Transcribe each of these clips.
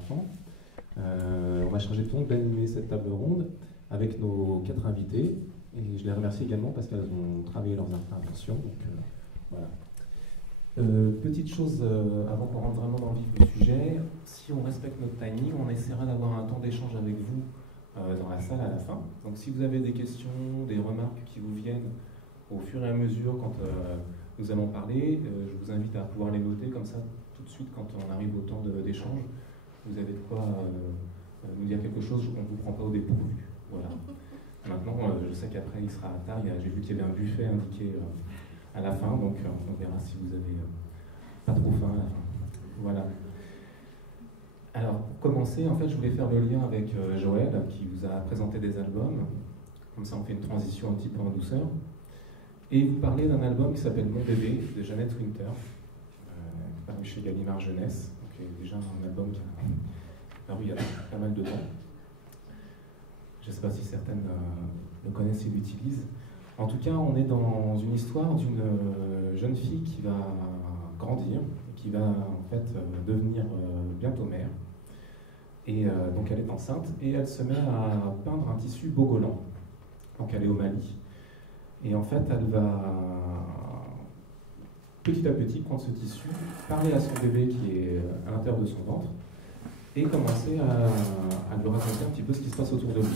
enfants. On m'a chargé donc d'animer cette table ronde avec nos 4 invités. Et je les remercie également parce qu'elles ont travaillé leurs interventions. Donc, voilà. Petite chose avant qu'on rentre vraiment dans le vif du sujet, si on respecte notre timing, on essaiera d'avoir un temps d'échange avec vous dans la salle à la fin. Donc si vous avez des questions, des remarques qui vous viennent au fur et à mesure quand nous allons parler, je vous invite à pouvoir les noter comme ça tout de suite quand on arrive au temps d'échange. Vous avez de quoi nous dire quelque chose, on ne vous prend pas au dépourvu. Voilà. Maintenant, je sais qu'après il sera tard, j'ai vu qu'il y avait un buffet indiqué à la fin, donc on verra si vous avez pas trop faim à la fin. Voilà. Alors, pour commencer, en fait, je voulais faire le lien avec Joël, qui vous a présenté des albums. Comme ça, on fait une transition un petit peu en douceur. Et vous parlez d'un album qui s'appelle Mon bébé, de Jeannette Winter, paru chez Gallimard Jeunesse. Donc, déjà un album qui a paru il y a pas mal de temps. Je ne sais pas si certaines le connaissent et l'utilisent. En tout cas, on est dans une histoire d'une jeune fille qui va grandir, qui va en fait devenir bientôt mère. Et donc elle est enceinte et elle se met à peindre un tissu bogolan. Donc elle est au Mali. Et en fait, elle va petit à petit prendre ce tissu, parler à son bébé qui est à l'intérieur de son ventre et commencer à lui raconter un petit peu ce qui se passe autour de lui.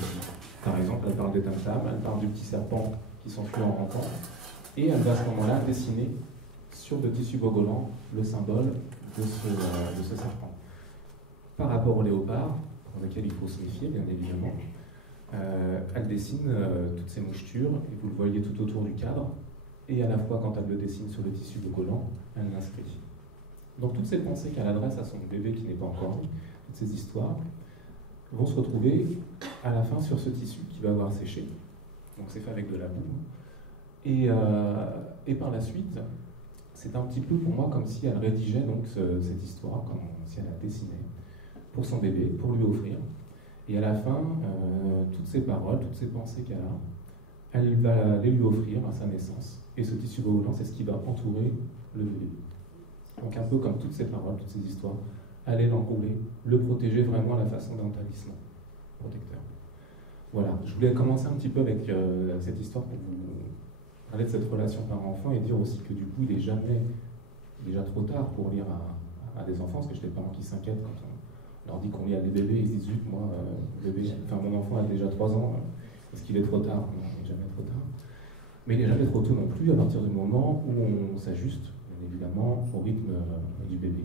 Par exemple, elle parle des tam-tams, elle parle du petit serpent qui s'enfuit en rampant, et elle va à ce moment-là dessiner sur le tissu bogolan le symbole de ce serpent. Par rapport au léopard, pour lequel il faut se méfier bien évidemment, elle dessine toutes ces mouchetures, et vous le voyez tout autour du cadre, et à la fois quand elle le dessine sur le tissu bogolan, elle l'inscrit. Donc toutes ces pensées qu'elle adresse à son bébé qui n'est pas encore né, toutes ces histoires, vont se retrouver à la fin sur ce tissu qui va avoir séché. Donc c'est fait avec de la boue. Et par la suite, c'est un petit peu pour moi comme si elle rédigeait donc cette histoire, comme si elle la dessinait pour son bébé, pour lui offrir. Et à la fin, toutes ces paroles, toutes ces pensées qu'elle a, elle va les lui offrir à sa naissance. Et ce tissu bogolan, c'est ce qui va entourer le bébé. Donc un peu comme toutes ces paroles, toutes ces histoires, aller l'enrouler, le protéger vraiment à la façon d'un talisman protecteur. Voilà, je voulais commencer un petit peu avec cette histoire pour vous parler de cette relation parent-enfant et dire aussi que du coup, il n'est jamais déjà trop tard pour lire à des enfants, parce que j'ai des parents qui s'inquiètent quand on leur dit qu'on lit à des bébés, ils se disent zut, moi, mon enfant a déjà 3 ans, est-ce qu'il est trop tard? Non, il n'est jamais trop tard. Mais il n'est jamais trop tôt non plus à partir du moment où on s'ajuste, bien évidemment, au rythme du bébé.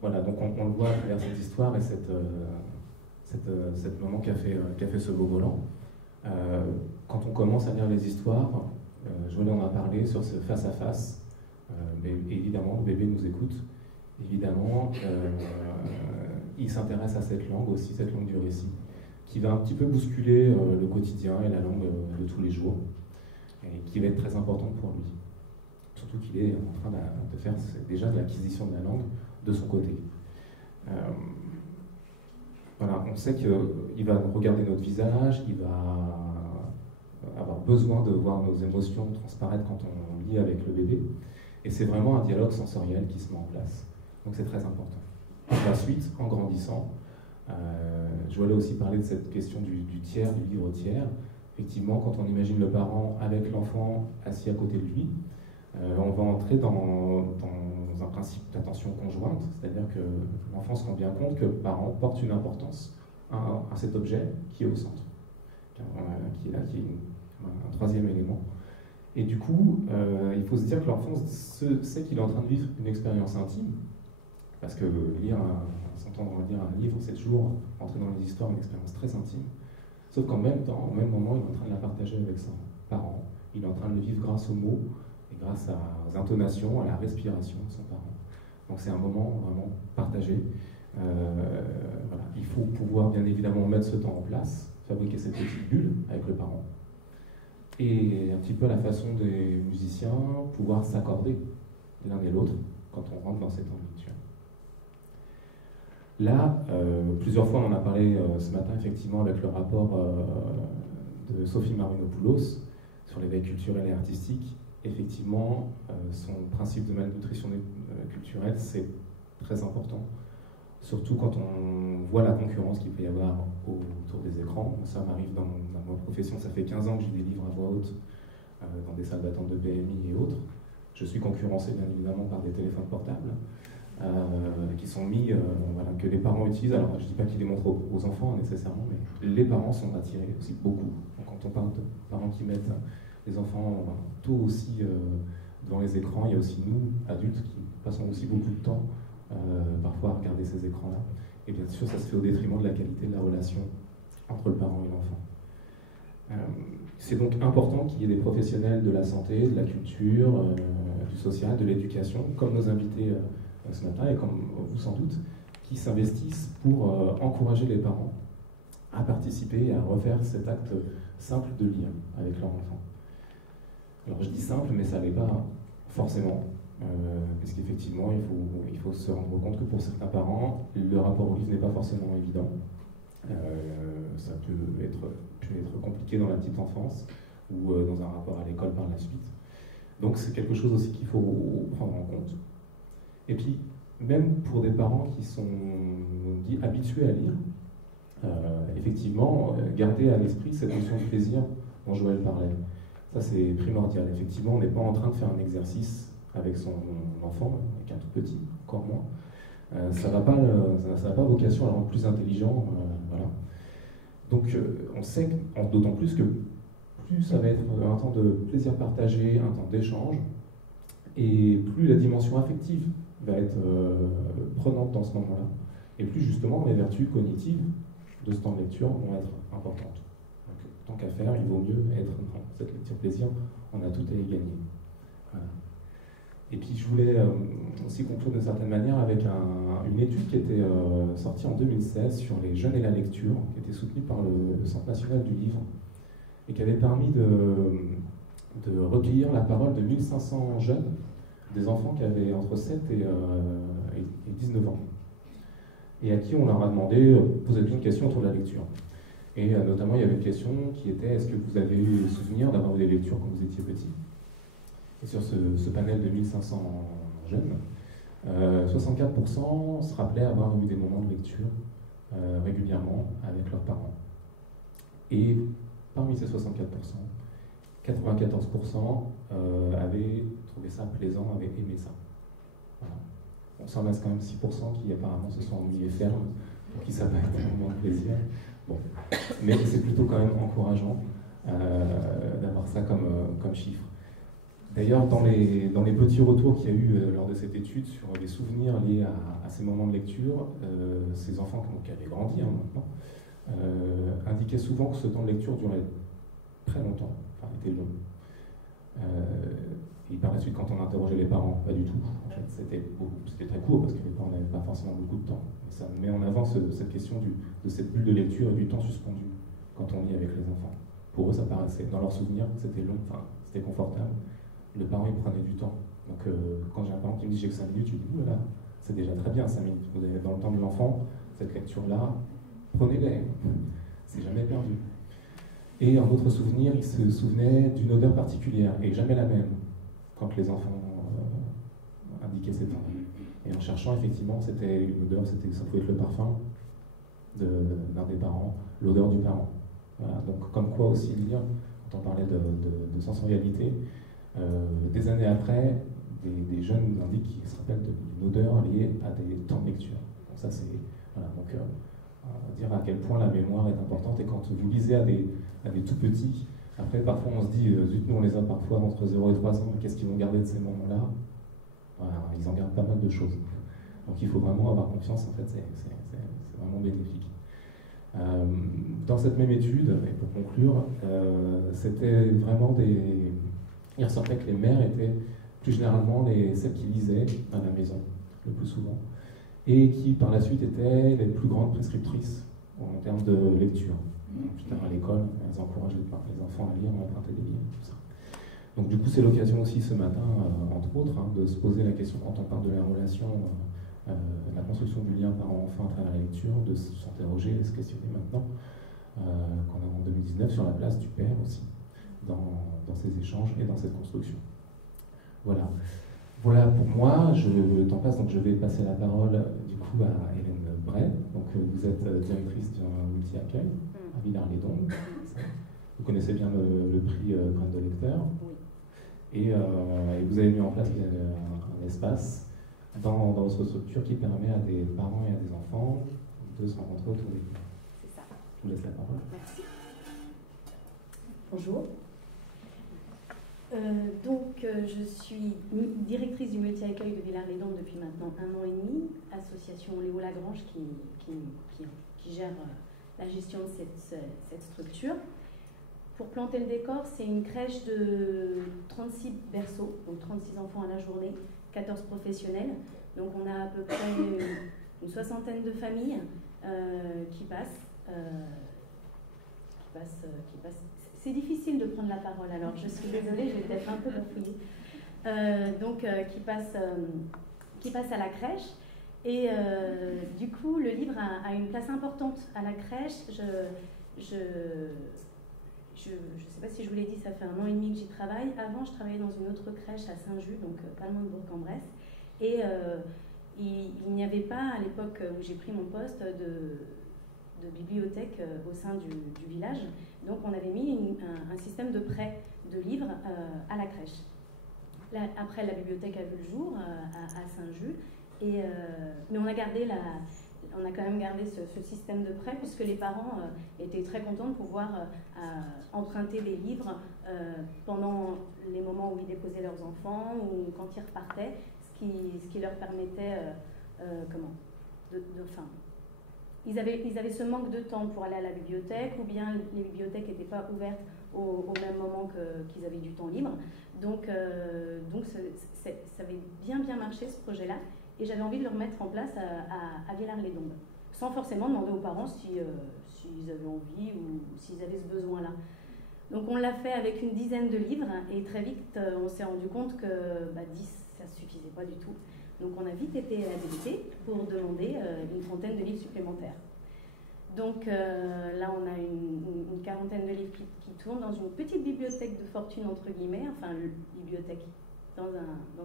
Voilà, donc on le voit à travers cette histoire et cette maman qui a fait ce bogolan. Quand on commence à lire les histoires, Joël en a parlé sur ce face-à-face, mais évidemment, le bébé nous écoute. Évidemment, il s'intéresse à cette langue aussi, cette langue du récit, qui va un petit peu bousculer le quotidien et la langue de tous les jours, et qui va être très importante pour lui. Surtout qu'il est en train de faire déjà de l'acquisition de la langue de son côté. Voilà, on sait qu'il va regarder notre visage, il va avoir besoin de voir nos émotions transparaître quand on lit avec le bébé. Et c'est vraiment un dialogue sensoriel qui se met en place. Donc c'est très important. Par la suite, en grandissant, je voulais aussi parler de cette question du tiers, du livre tiers. Effectivement, quand on imagine le parent avec l'enfant assis à côté de lui, on va entrer dans un principe d'attention conjointe, c'est-à-dire que l'enfant se rend bien compte que le parent porte une importance à cet objet qui est au centre, qui est là, qui est un troisième élément. Et du coup, il faut se dire que l'enfant sait qu'il est en train de vivre une expérience intime, parce que s'entendre lire un livre, c'est toujours entrer dans les histoires, une expérience très intime, sauf qu'en même temps, au même moment, il est en train de la partager avec son parent, il est en train de le vivre grâce aux mots, et grâce aux intonations, à la respiration de son parent. Donc c'est un moment vraiment partagé. Voilà. Il faut pouvoir bien évidemment mettre ce temps en place, fabriquer cette petite bulle avec le parent. Et un petit peu à la façon des musiciens, pouvoir s'accorder l'un et l'autre quand on rentre dans cet temps mutuel. Là, plusieurs fois on en a parlé ce matin effectivement avec le rapport de Sophie Marinopoulos sur l'éveil culturel et artistique. Effectivement, son principe de malnutrition culturelle, c'est très important, surtout quand on voit la concurrence qu'il peut y avoir autour des écrans. Ça m'arrive dans ma profession, ça fait 15 ans que j'ai des livres à voix haute dans des salles d'attente de PMI et autres. Je suis concurrencé bien évidemment par des téléphones portables qui sont mis, voilà, que les parents utilisent. Alors je ne dis pas qu'ils les montrent aux enfants nécessairement, mais les parents sont attirés aussi beaucoup. Donc, quand on parle de parents qui mettent les enfants tôt aussi devant les écrans, il y a aussi nous, adultes, qui passons aussi beaucoup de temps parfois à regarder ces écrans-là. Et bien sûr, ça se fait au détriment de la qualité de la relation entre le parent et l'enfant. C'est donc important qu'il y ait des professionnels de la santé, de la culture, du social, de l'éducation, comme nos invités ce matin, et comme vous sans doute, qui s'investissent pour encourager les parents à participer et à refaire cet acte simple de lire avec leur enfant. Alors je dis simple, mais ça n'est pas forcément, parce qu'effectivement, il faut se rendre compte que pour certains parents, le rapport au livre n'est pas forcément évident. Ça peut être compliqué dans la petite enfance ou dans un rapport à l'école par la suite. Donc c'est quelque chose aussi qu'il faut prendre en compte. Et puis, même pour des parents qui sont dit, habitués à lire, effectivement, garder à l'esprit cette notion de plaisir dont Joël parlait. Ça, c'est primordial. Effectivement, on n'est pas en train de faire un exercice avec son enfant, avec un tout petit, encore moins. Ça n'a pas vocation à le rendre plus intelligent. Voilà. Donc, on sait, d'autant plus que plus ça va être un temps de plaisir partagé, un temps d'échange, et plus la dimension affective va être prenante dans ce moment-là, et plus justement les vertus cognitives de ce temps de lecture vont être importantes. Donc, tant qu'à faire, il vaut mieux être dans cette lecture plaisir, on a tout à y gagner. Voilà. Et puis je voulais aussi conclure d'une certaine manière avec une étude qui était sortie en 2016 sur les jeunes et la lecture, qui était soutenue par le Centre national du livre, et qui avait permis de recueillir la parole de 1500 jeunes, des enfants qui avaient entre 7 et 19 ans, et à qui on leur a demandé, posez-vous une question autour de la lecture. Et notamment, il y avait une question qui était, est-ce que vous avez eu le souvenir d'avoir eu des lectures quand vous étiez petit? Et sur ce panel de 1500 jeunes, 64% se rappelaient avoir eu des moments de lecture régulièrement avec leurs parents. Et parmi ces 64%, 94% avaient trouvé ça plaisant, avaient aimé ça. Voilà. On s'en reste quand même 6% qui apparemment se sont ennuyés fermes, pour qui ça va être un moment de plaisir. Bon. Mais c'est plutôt quand même encourageant d'avoir ça comme chiffre. D'ailleurs, dans les petits retours qu'il y a eu lors de cette étude sur les souvenirs liés à ces moments de lecture, ces enfants qui avaient grandi maintenant, indiquaient souvent que ce temps de lecture durait très longtemps, enfin était long. Et par la suite, quand on interrogeait les parents, pas du tout. En fait, c'était très court parce que les parents n'avaient pas forcément beaucoup de temps. Et ça met en avant cette question de cette bulle de lecture et du temps suspendu quand on lit avec les enfants. Pour eux, ça paraissait, dans leurs souvenirs, c'était long, enfin, c'était confortable. Le parent, il prenait du temps. Donc, quand j'ai un parent qui me dit j'ai que 5 minutes, je lui dis voilà, c'est déjà très bien 5 minutes. Vous avez dans le temps de l'enfant, cette lecture-là, prenez-les. C'est jamais perdu. Et un autre souvenir, il se souvenait d'une odeur particulière, et jamais la même, quand les enfants indiquaient ces temps. Et en cherchant, effectivement, c'était une odeur, ça pouvait être le parfum d'un des parents, l'odeur du parent. Voilà. Donc, comme quoi aussi lire, quand on parlait de sensorialité, des années après, des jeunes nous indiquent qu'ils se rappellent d'une odeur liée à des temps de lecture. Donc ça, c'est... Voilà, donc, dire à quel point la mémoire est importante, et quand vous lisez à des tout petits, après parfois on se dit, zut, nous on les a parfois entre 0 et 3 ans, qu'est-ce qu'ils vont garder de ces moments-là? Voilà, ils en gardent pas mal de choses. Donc il faut vraiment avoir confiance, en fait, c'est vraiment bénéfique. Dans cette même étude, et pour conclure, c'était vraiment il ressortait que les mères étaient plus généralement celles qui lisaient à la maison, le plus souvent, et qui par la suite étaient les plus grandes prescriptrices en termes de lecture. Plus tard à l'école, elles encouragent les enfants à lire, à emprunter des livres, tout ça. Donc du coup, c'est l'occasion aussi ce matin, entre autres, de se poser la question quand on parle de la relation, de la construction du lien parent-enfant à travers la lecture, de s'interroger et se questionner maintenant, qu'on a en 2019, sur la place du père aussi, dans ces échanges et dans cette construction. Voilà. Voilà pour moi, le temps passe, donc je vais passer la parole du coup à Hélène Bray. Donc vous êtes directrice d'un multi-accueil à Villars-les-Dombes. Vous connaissez bien le prix Graines de lecteur. Et vous avez mis en place un espace dans votre structure qui permet à des parents et à des enfants de se rencontrer autour des livres. C'est ça. Je vous laisse la parole. Merci. Bonjour. Je suis directrice du multi-accueil de Villars-les-Dombes depuis maintenant 1 an et demi, association Léo Lagrange qui gère la gestion de cette structure. Pour planter le décor, c'est une crèche de 36 berceaux, donc 36 enfants à la journée, 14 professionnels. Donc on a à peu près une soixantaine de familles qui passent. C'est difficile de prendre la parole, alors je suis désolée, je vais peut-être un peu bafouiller. Qui passe à la crèche. Et du coup, le livre a une place importante à la crèche. Je ne sais pas si je vous l'ai dit, ça fait 1 an et demi que j'y travaille. Avant, je travaillais dans une autre crèche à Saint-Just, donc pas loin de Bourg-en-Bresse. Et il n'y avait pas, à l'époque où j'ai pris mon poste, de bibliothèque au sein du village. Donc on avait mis un système de prêt de livres à la crèche. Après, la bibliothèque a vu le jour à Saint-Just, mais on a quand même gardé ce système de prêt puisque les parents étaient très contents de pouvoir emprunter des livres pendant les moments où ils déposaient leurs enfants ou quand ils repartaient, ce qui leur permettait ils avaient ce manque de temps pour aller à la bibliothèque, ou bien les bibliothèques n'étaient pas ouvertes au même moment qu'ils avaient du temps libre. Donc ça avait bien marché ce projet-là, et j'avais envie de le remettre en place à Villars-les-Dombes, sans forcément demander aux parents s'ils avaient envie ou s'ils avaient ce besoin-là. Donc on l'a fait avec une dizaine de livres, et très vite on s'est rendu compte que 10, ça ne suffisait pas du tout. Donc on a vite été à la DBT pour demander une trentaine de livres supplémentaires. Donc là on a une quarantaine de livres qui tournent dans une petite bibliothèque de fortune entre guillemets, enfin bibliothèque, dans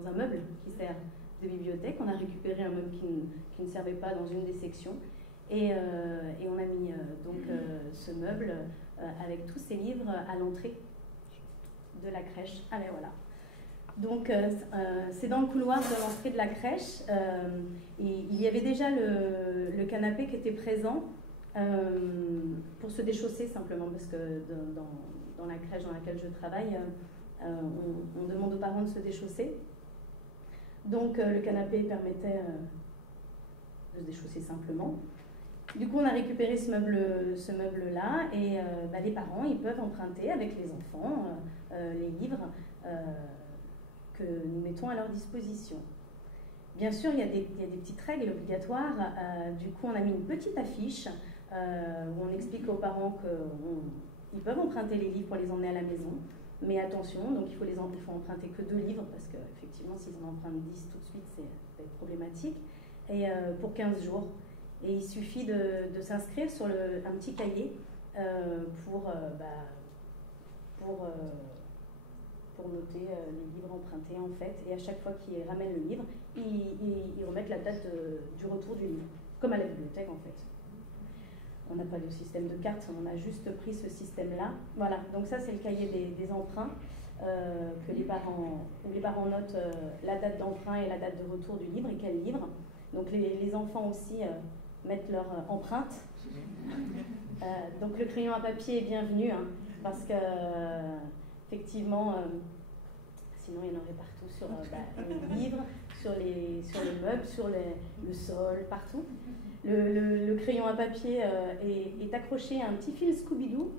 un meuble qui sert de bibliothèque. On a récupéré un meuble qui ne servait pas dans une des sections, et on a mis ce meuble avec tous ces livres à l'entrée de la crèche. Ah ben voilà. Donc c'est dans le couloir de l'entrée de la crèche. Il y avait déjà le canapé qui était présent pour se déchausser simplement, parce que dans la crèche dans laquelle je travaille, on demande aux parents de se déchausser. Donc le canapé permettait de se déchausser simplement. Du coup, on a récupéré ce meuble-là, et les parents, ils peuvent emprunter avec les enfants les livres que nous mettons à leur disposition. Bien sûr, il y a des petites règles obligatoires. Du coup, on a mis une petite affiche où on explique aux parents qu'ils peuvent emprunter les livres pour les emmener à la maison. Mais attention, donc il faut emprunter que 2 livres, parce qu'effectivement, s'ils en empruntent 10 tout de suite, ça va être problématique. Et pour 15 jours. Et il suffit de s'inscrire sur un petit cahier pour noter les livres empruntés en fait. Et à chaque fois qu'ils ramènent le livre, ils remettent la date du retour du livre, comme à la bibliothèque en fait. On n'a pas de système de carte, on a juste pris ce système-là. Voilà, donc ça c'est le cahier des emprunts, où les parents notent la date d'emprunt et la date de retour du livre et quel livre. Donc les enfants aussi mettent leur empreinte. Donc le crayon à papier est bienvenu, hein, parce que effectivement, sinon il y en aurait partout sur les livres, sur les meubles, sur le sol, partout. Le crayon à papier est accroché à un petit fil Scooby-Doo.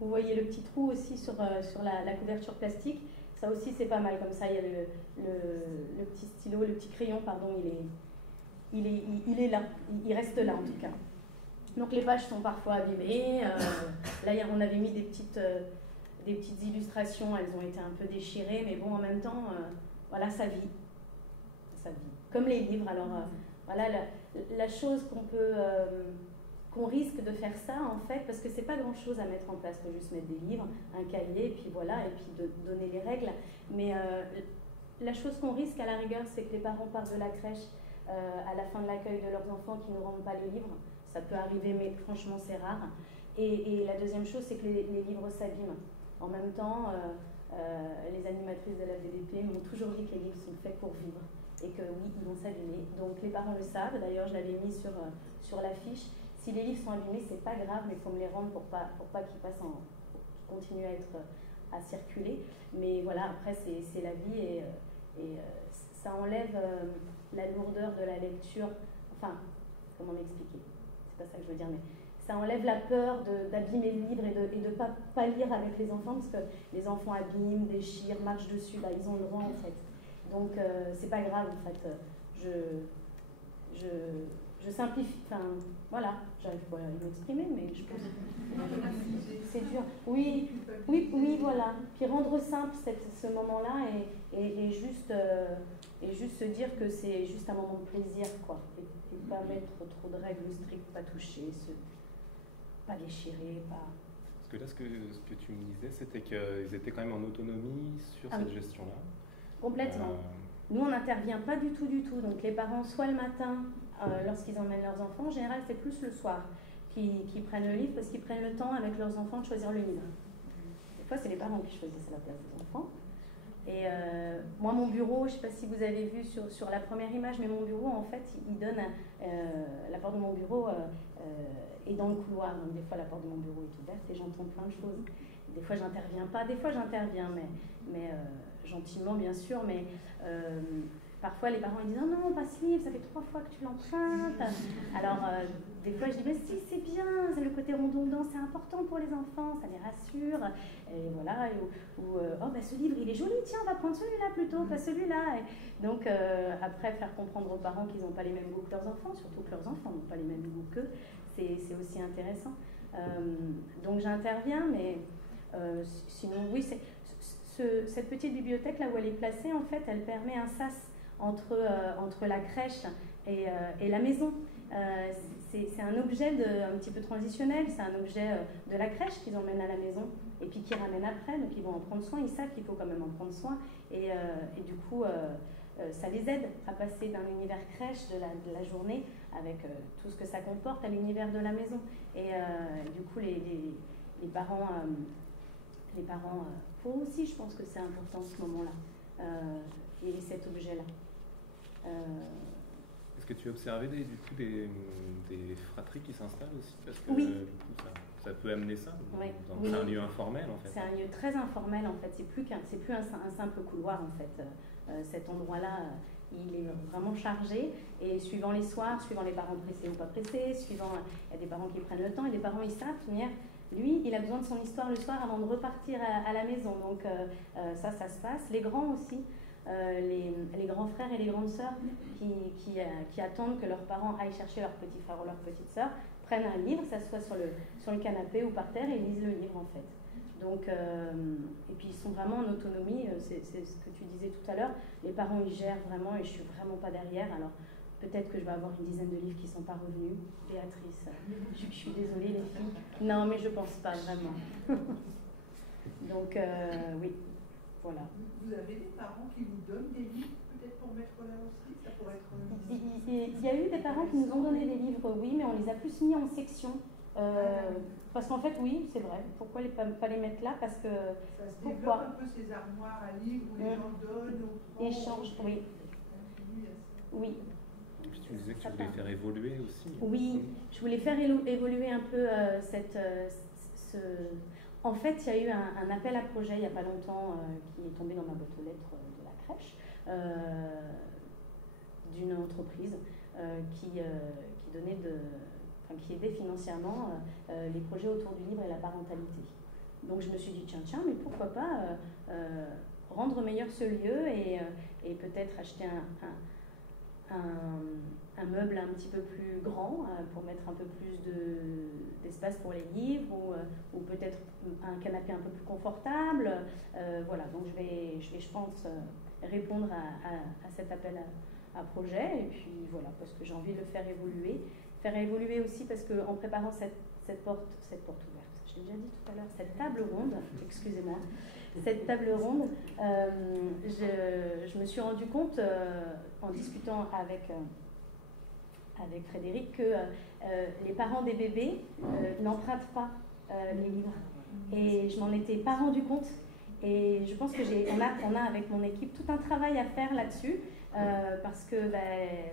Vous voyez le petit trou aussi sur la couverture plastique. Ça aussi c'est pas mal, comme ça il y a le petit stylo, le petit crayon, pardon, il est là, il reste là en tout cas. Donc les pages sont parfois abîmées. Là on avait mis des petites illustrations, elles ont été un peu déchirées, mais bon, en même temps, voilà, ça vit. Comme les livres. Alors voilà, la chose qu'on risque de faire ça en fait, parce que c'est pas grand chose à mettre en place, il faut juste mettre des livres, un cahier, et puis voilà, et puis de donner les règles. Mais la chose qu'on risque à la rigueur, c'est que les parents partent de la crèche à la fin de l'accueil de leurs enfants qui ne rendent pas les livres. Ça peut arriver, mais franchement, c'est rare. Et la deuxième chose, c'est que les livres s'abîment. En même temps, les animatrices de la VDP m'ont toujours dit que les livres sont faits pour vivre et que oui, ils vont s'abîmer. Donc les parents le savent. D'ailleurs, je l'avais mis sur l'affiche. Si les livres sont abîmés, c'est pas grave, mais il faut me les rendre pour pas qu'ils passent qu'ils continuent à circuler. Mais voilà, après, c'est la vie et ça enlève la lourdeur de la lecture. Enfin, comment m'expliquer? C'est pas ça que je veux dire, mais ça enlève la peur d'abîmer le livre et de pas lire avec les enfants, parce que les enfants abîment, déchirent, marchent dessus, bah, ils ont le droit en fait. Donc c'est pas grave en fait. Je simplifie, enfin voilà, j'arrive pas à m'exprimer, mais je pense que c'est dur. Oui, voilà. Puis rendre simple ce moment-là et juste se dire que c'est juste un moment de plaisir, quoi. Et pas mettre trop de règles strictes, pas toucher, pas déchirer, pas... Parce que là, ce que tu me disais, c'était qu'ils étaient quand même en autonomie sur cette gestion-là. Complètement. Nous, on n'intervient pas du tout. Donc les parents, soit le matin, lorsqu'ils emmènent leurs enfants, en général, c'est plus le soir qui prennent le livre, parce qu'ils prennent le temps avec leurs enfants de choisir le livre. Des fois, c'est les parents qui choisissent à la place des enfants. Et moi, mon bureau, je ne sais pas si vous avez vu sur la première image, mais mon bureau, en fait, il donne... la porte de mon bureau est dans le couloir. Donc, des fois, la porte de mon bureau est ouverte et j'entends plein de choses. Des fois, j'interviens pas. Des fois, j'interviens, mais gentiment, bien sûr. Mais parfois, les parents ils disent « Non, pas ce livre, ça fait 3 fois que tu l'empruntes. » Alors, des fois, je dis « Mais si, c'est bien, c'est le côté redondant, c'est important pour les enfants, ça les rassure. » Et voilà, « Oh, bah, ce livre, il est joli, tiens, on va prendre celui-là plutôt, pas celui-là. » Donc, après, faire comprendre aux parents qu'ils n'ont pas les mêmes goûts que leurs enfants, surtout que leurs enfants n'ont pas les mêmes goûts qu'eux, c'est aussi intéressant. Donc, j'interviens, mais sinon, oui, cette petite bibliothèque, là où elle est placée, en fait, elle permet un sas entre la crèche et la maison. C'est un objet un petit peu transitionnel, c'est un objet de la crèche qu'ils emmènent à la maison et puis qu'ils ramènent après, donc ils vont en prendre soin, ils savent qu'il faut quand même en prendre soin et du coup ça les aide à passer d'un univers crèche de la journée avec tout ce que ça comporte à l'univers de la maison et du coup les parents pour aussi, je pense que c'est important ce moment-là et cet objet-là. Est-ce que tu as observé du coup des fratries qui s'installent aussi? Parce que oui. Du coup, ça peut amener ça. Oui. C'est un lieu informel en fait. C'est un lieu très informel en fait. C'est plus un simple couloir en fait. Cet endroit-là, il est vraiment chargé. Et suivant les soirs, suivant les parents pressés ou pas pressés, il y a des parents qui prennent le temps et des parents ils savent venir. Lui, il a besoin de son histoire le soir avant de repartir à la maison. Donc ça se passe. Les grands aussi. Les grands frères et les grandes sœurs qui attendent que leurs parents aillent chercher leur petit frère ou leur petite sœur, prennent un livre, s'assoient sur le canapé ou par terre et lisent le livre en fait. Donc, et puis ils sont vraiment en autonomie, c'est ce que tu disais tout à l'heure, les parents ils gèrent vraiment et je suis vraiment pas derrière, alors peut-être que je vais avoir une dizaine de livres qui ne sont pas revenus. Béatrice, je suis désolée les filles. Non mais je pense pas vraiment. Donc oui. Voilà. Vous avez des parents qui vous donnent des livres, peut-être pour mettre là aussi? Ça pourrait être... Il y a eu des parents qui nous ont donné des livres, oui, mais on les a plus mis en section. Parce qu'en fait, oui, c'est vrai. Pourquoi pas les mettre là? Parce que... Ça se développe un peu ces armoires à livres où les gens donnent, échangent, oui. Oui. Et puis tu disais que tu voulais faire évoluer aussi. Oui, je voulais faire évoluer un peu En fait, il y a eu un appel à projet il n'y a pas longtemps qui est tombé dans ma boîte aux lettres de la crèche d'une entreprise qui aidait financièrement les projets autour du livre et la parentalité. Donc je me suis dit tiens, mais pourquoi pas rendre meilleur ce lieu et peut-être acheter un meuble un petit peu plus grand pour mettre un peu plus d'espace pour les livres ou peut-être un canapé un peu plus confortable. Voilà, donc je pense, répondre à cet appel à projet et puis voilà, parce que j'ai envie de le faire évoluer. Faire évoluer aussi parce qu'en préparant ouverte, je l'ai déjà dit tout à l'heure, cette table ronde, excusez-moi, cette table ronde, je me suis rendu compte en discutant avec Frédéric que les parents des bébés n'empruntent pas les livres. Et je m'en étais pas rendu compte. Et je pense que on a avec mon équipe tout un travail à faire là-dessus. Parce que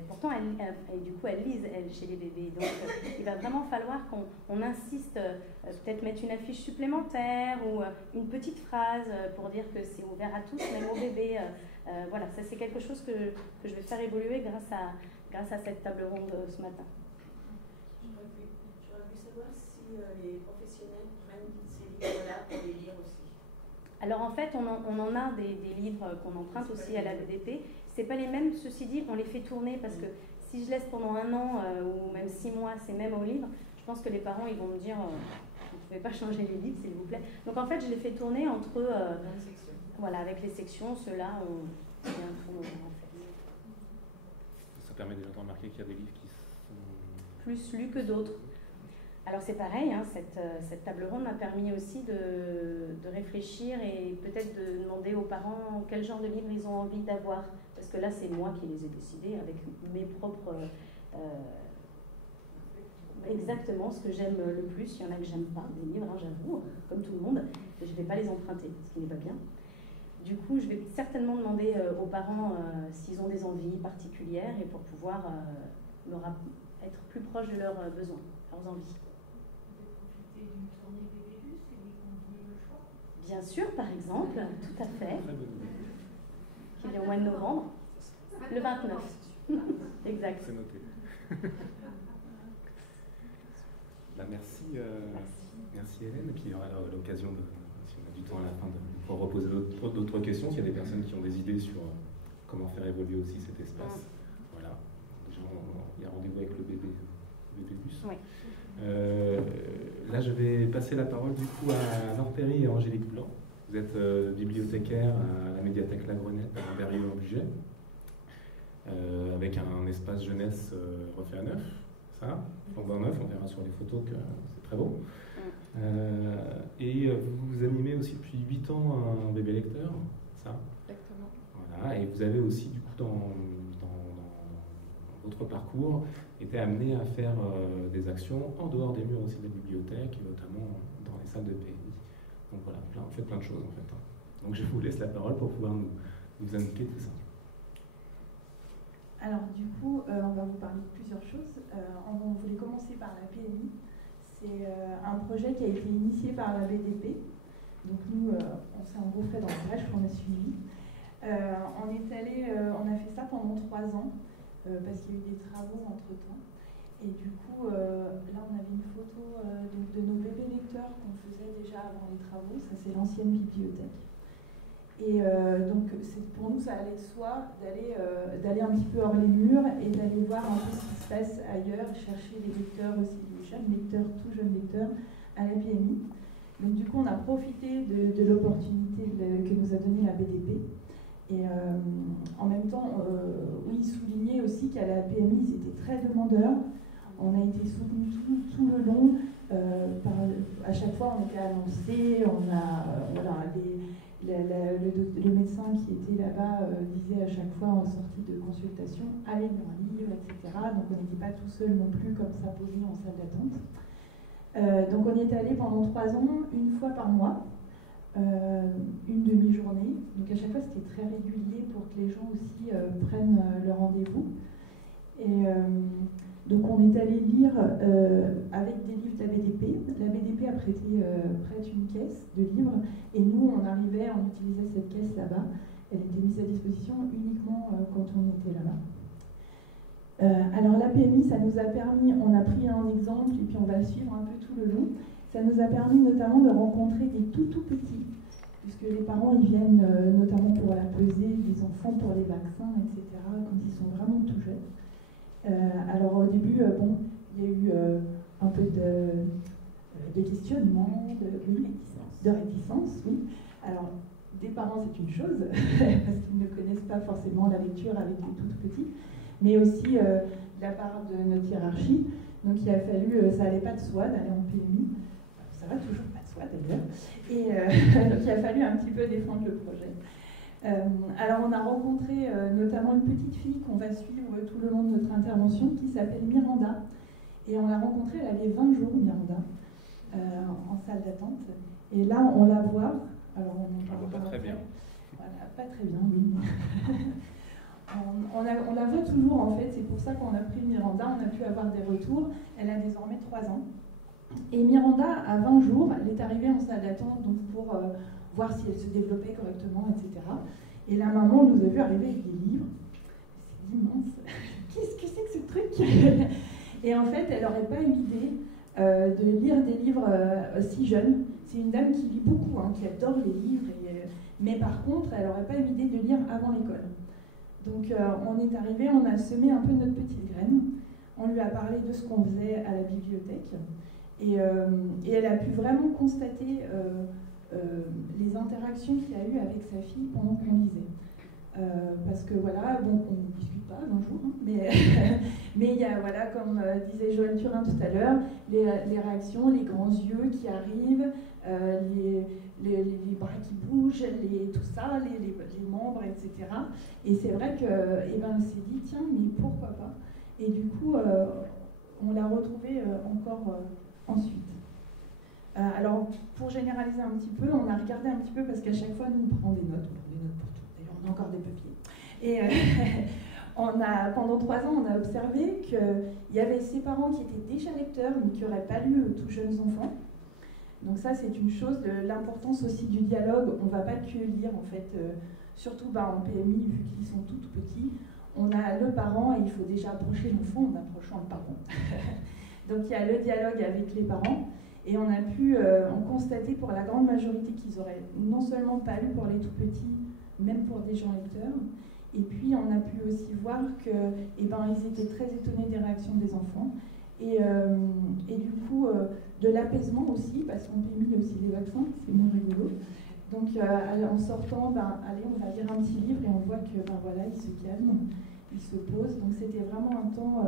pourtant elles lisent chez les bébés, donc il va vraiment falloir qu'on insiste, peut-être mettre une affiche supplémentaire ou une petite phrase pour dire que c'est ouvert à tous, même aux bébés. Voilà, ça c'est quelque chose que je vais faire évoluer grâce à cette table ronde ce matin. J'aurais pu savoir si les professionnels prennent ces livres-là pour les lire aussi. Alors en fait, on en a des livres qu'on emprunte aussi à la BDP. C'est pas les mêmes, ceci dit, on les fait tourner parce que si je laisse pendant 1 an ou même 6 mois ces mêmes au livre, je pense que les parents ils vont me dire vous ne pouvez pas changer les livres s'il vous plaît. Donc en fait je les fais tourner entre voilà, avec les sections, ceux-là on vient tourner en fait. Ça permet déjà de remarquer qu'il y a des livres qui sont plus lus que d'autres. Alors c'est pareil, hein, cette table ronde m'a permis aussi de réfléchir et peut-être de demander aux parents quel genre de livre ils ont envie d'avoir. Parce que là, c'est moi qui les ai décidés avec mes propres... exactement ce que j'aime le plus. Il y en a que j'aime pas, des livres, hein, j'avoue, comme tout le monde. Et je ne vais pas les emprunter, ce qui n'est pas bien. Du coup, je vais certainement demander aux parents s'ils ont des envies particulières et pour pouvoir être plus proche de leurs besoins, leurs envies. Vous pouvez profiter d'une tournée Bébébus et lui convier le choix. Bien sûr, par exemple, tout à fait. Qui vient au mois de novembre, le 29. Exact. C'est noté. Merci Hélène. Et puis il y aura l'occasion, si on a du temps à la fin, de pouvoir reposer d'autres questions. S'il y a des personnes qui ont des idées sur comment faire évoluer aussi cet espace. Voilà. Déjà, il y a rendez-vous avec le bébébus. Oui. Là, je vais passer la parole du coup à Laure Perry et Angélique Blanc. Vous êtes bibliothécaire à la médiathèque La Grenette à Montpellier-en-Bugey, avec un espace jeunesse refait à neuf, ça, flambant neuf, on verra sur les photos que c'est très beau. Et vous animez aussi depuis 8 ans un bébé lecteur, ça. Exactement. Voilà, et vous avez aussi du coup dans votre parcours été amené à faire des actions en dehors des murs aussi de la bibliothèque, et notamment dans les salles de PMI. Donc voilà, vous faites plein de choses en fait. Donc je vous laisse la parole pour pouvoir nous indiquer tout ça. Alors du coup, on va vous parler de plusieurs choses. On voulait commencer par la PMI. C'est un projet qui a été initié par la BDP. Donc nous, on s'est engouffré dans la brèche qu'on a suivi. On a fait ça pendant 3 ans, parce qu'il y a eu des travaux entre-temps. Et du coup, là, on avait une photo de nos bébés lecteurs qu'on faisait déjà avant les travaux. Ça, c'est l'ancienne bibliothèque. Et donc, pour nous, ça allait de soi d'aller un petit peu hors les murs et d'aller voir un peu ce qui se passe ailleurs, chercher les lecteurs aussi, les jeunes lecteurs, tout jeunes lecteurs, à la PMI. Donc, du coup, on a profité de l'opportunité que nous a donnée la BDP. Et en même temps, oui, souligner aussi qu'à la PMI, ils étaient très demandeurs. On a été soutenus tout le long. À chaque fois, on était annoncé. Le médecin qui était là-bas disait à chaque fois en sortie de consultation « allez lire un livre », etc. Donc on n'était pas tout seul non plus comme ça posé en salle d'attente. Donc on y est allé pendant 3 ans, 1 fois par mois. Une demi-journée. Donc à chaque fois c'était très régulier pour que les gens aussi prennent leur rendez-vous. Et donc on est allé lire avec des livres de la BDP. La BDP a prête une caisse de livres et nous on utilisait cette caisse là-bas. Elle était mise à disposition uniquement quand on était là-bas. Alors la PMI, ça nous a permis, on a pris un exemple et puis on va le suivre un peu tout le long. Ça nous a permis notamment de rencontrer des tout petits, puisque les parents ils viennent notamment pour la pesée, des enfants pour les vaccins, etc., quand ils sont vraiment tout jeunes. Alors au début, il y a eu un peu de questionnement, de réticence, oui. Alors des parents c'est une chose, parce qu'ils ne connaissent pas forcément la lecture avec les tout petits, mais aussi de la part de notre hiérarchie, Donc il a fallu, ça n'allait pas de soi d'aller en PMI, ça va toujours pas de soi d'ailleurs, et donc il a fallu un petit peu défendre le projet. Alors on a rencontré notamment une petite fille qu'on va suivre tout le long de notre intervention qui s'appelle Miranda, et on l'a rencontrée, elle avait 20 jours, Miranda, en salle d'attente, et là on la voit, alors on pas très bien. Voilà, pas très bien, oui. On la voit toujours en fait, c'est pour ça qu'on a pris Miranda, on a pu avoir des retours. Elle a désormais 3 ans. Et Miranda, à 20 jours, elle est arrivée en salle d'attente donc pour voir si elle se développait correctement, etc. Et la maman nous a vu arriver avec des livres. C'est immense. Qu'est-ce que c'est que ce truc? Et en fait, elle n'aurait pas eu l'idée de lire des livres si jeunes. C'est une dame qui lit beaucoup, hein, qui adore les livres, mais par contre, elle n'aurait pas eu l'idée de lire avant l'école. Donc on est arrivé, on a semé un peu notre petite graine, on lui a parlé de ce qu'on faisait à la bibliothèque, et elle a pu vraiment constater les interactions qu'il y a eu avec sa fille pendant qu'on lisait. Parce que voilà, bon, on ne discute pas un jour, hein, mais il y a, voilà, comme disait Joël Turin tout à l'heure, les réactions, les grands yeux qui arrivent, les bras qui bougent, tout ça, les membres, etc. Et c'est vrai que, elle s'est dit, tiens, mais pourquoi pas? Et du coup, on l'a retrouvée encore ensuite. Alors, pour généraliser un petit peu, on a regardé un petit peu, parce qu'à chaque fois, nous, on prend des notes pour tout. D'ailleurs, on a encore des papiers. Et pendant 3 ans, on a observé qu'il y avait ses parents qui étaient déjà lecteurs, mais qui n'auraient pas lu Tout jeunes enfants. Donc ça, c'est une chose, l'importance aussi du dialogue. On ne va pas que lire, en fait, surtout en PMI, vu qu'ils sont tout petits. On a le parent et il faut déjà approcher l'enfant en approchant le parent. Donc il y a le dialogue avec les parents. Et on a pu en constater pour la grande majorité qu'ils auraient non seulement pas lu pour les tout petits, même pour des gens lecteurs. Et puis on a pu aussi voir que, ils étaient très étonnés des réactions des enfants. Et du coup, de l'apaisement aussi, parce qu'on peut mis aussi les vaccins, c'est moins rigolo. Donc en sortant, allez, on va lire un petit livre et on voit que voilà, il se calme, il se pose. Donc c'était vraiment un temps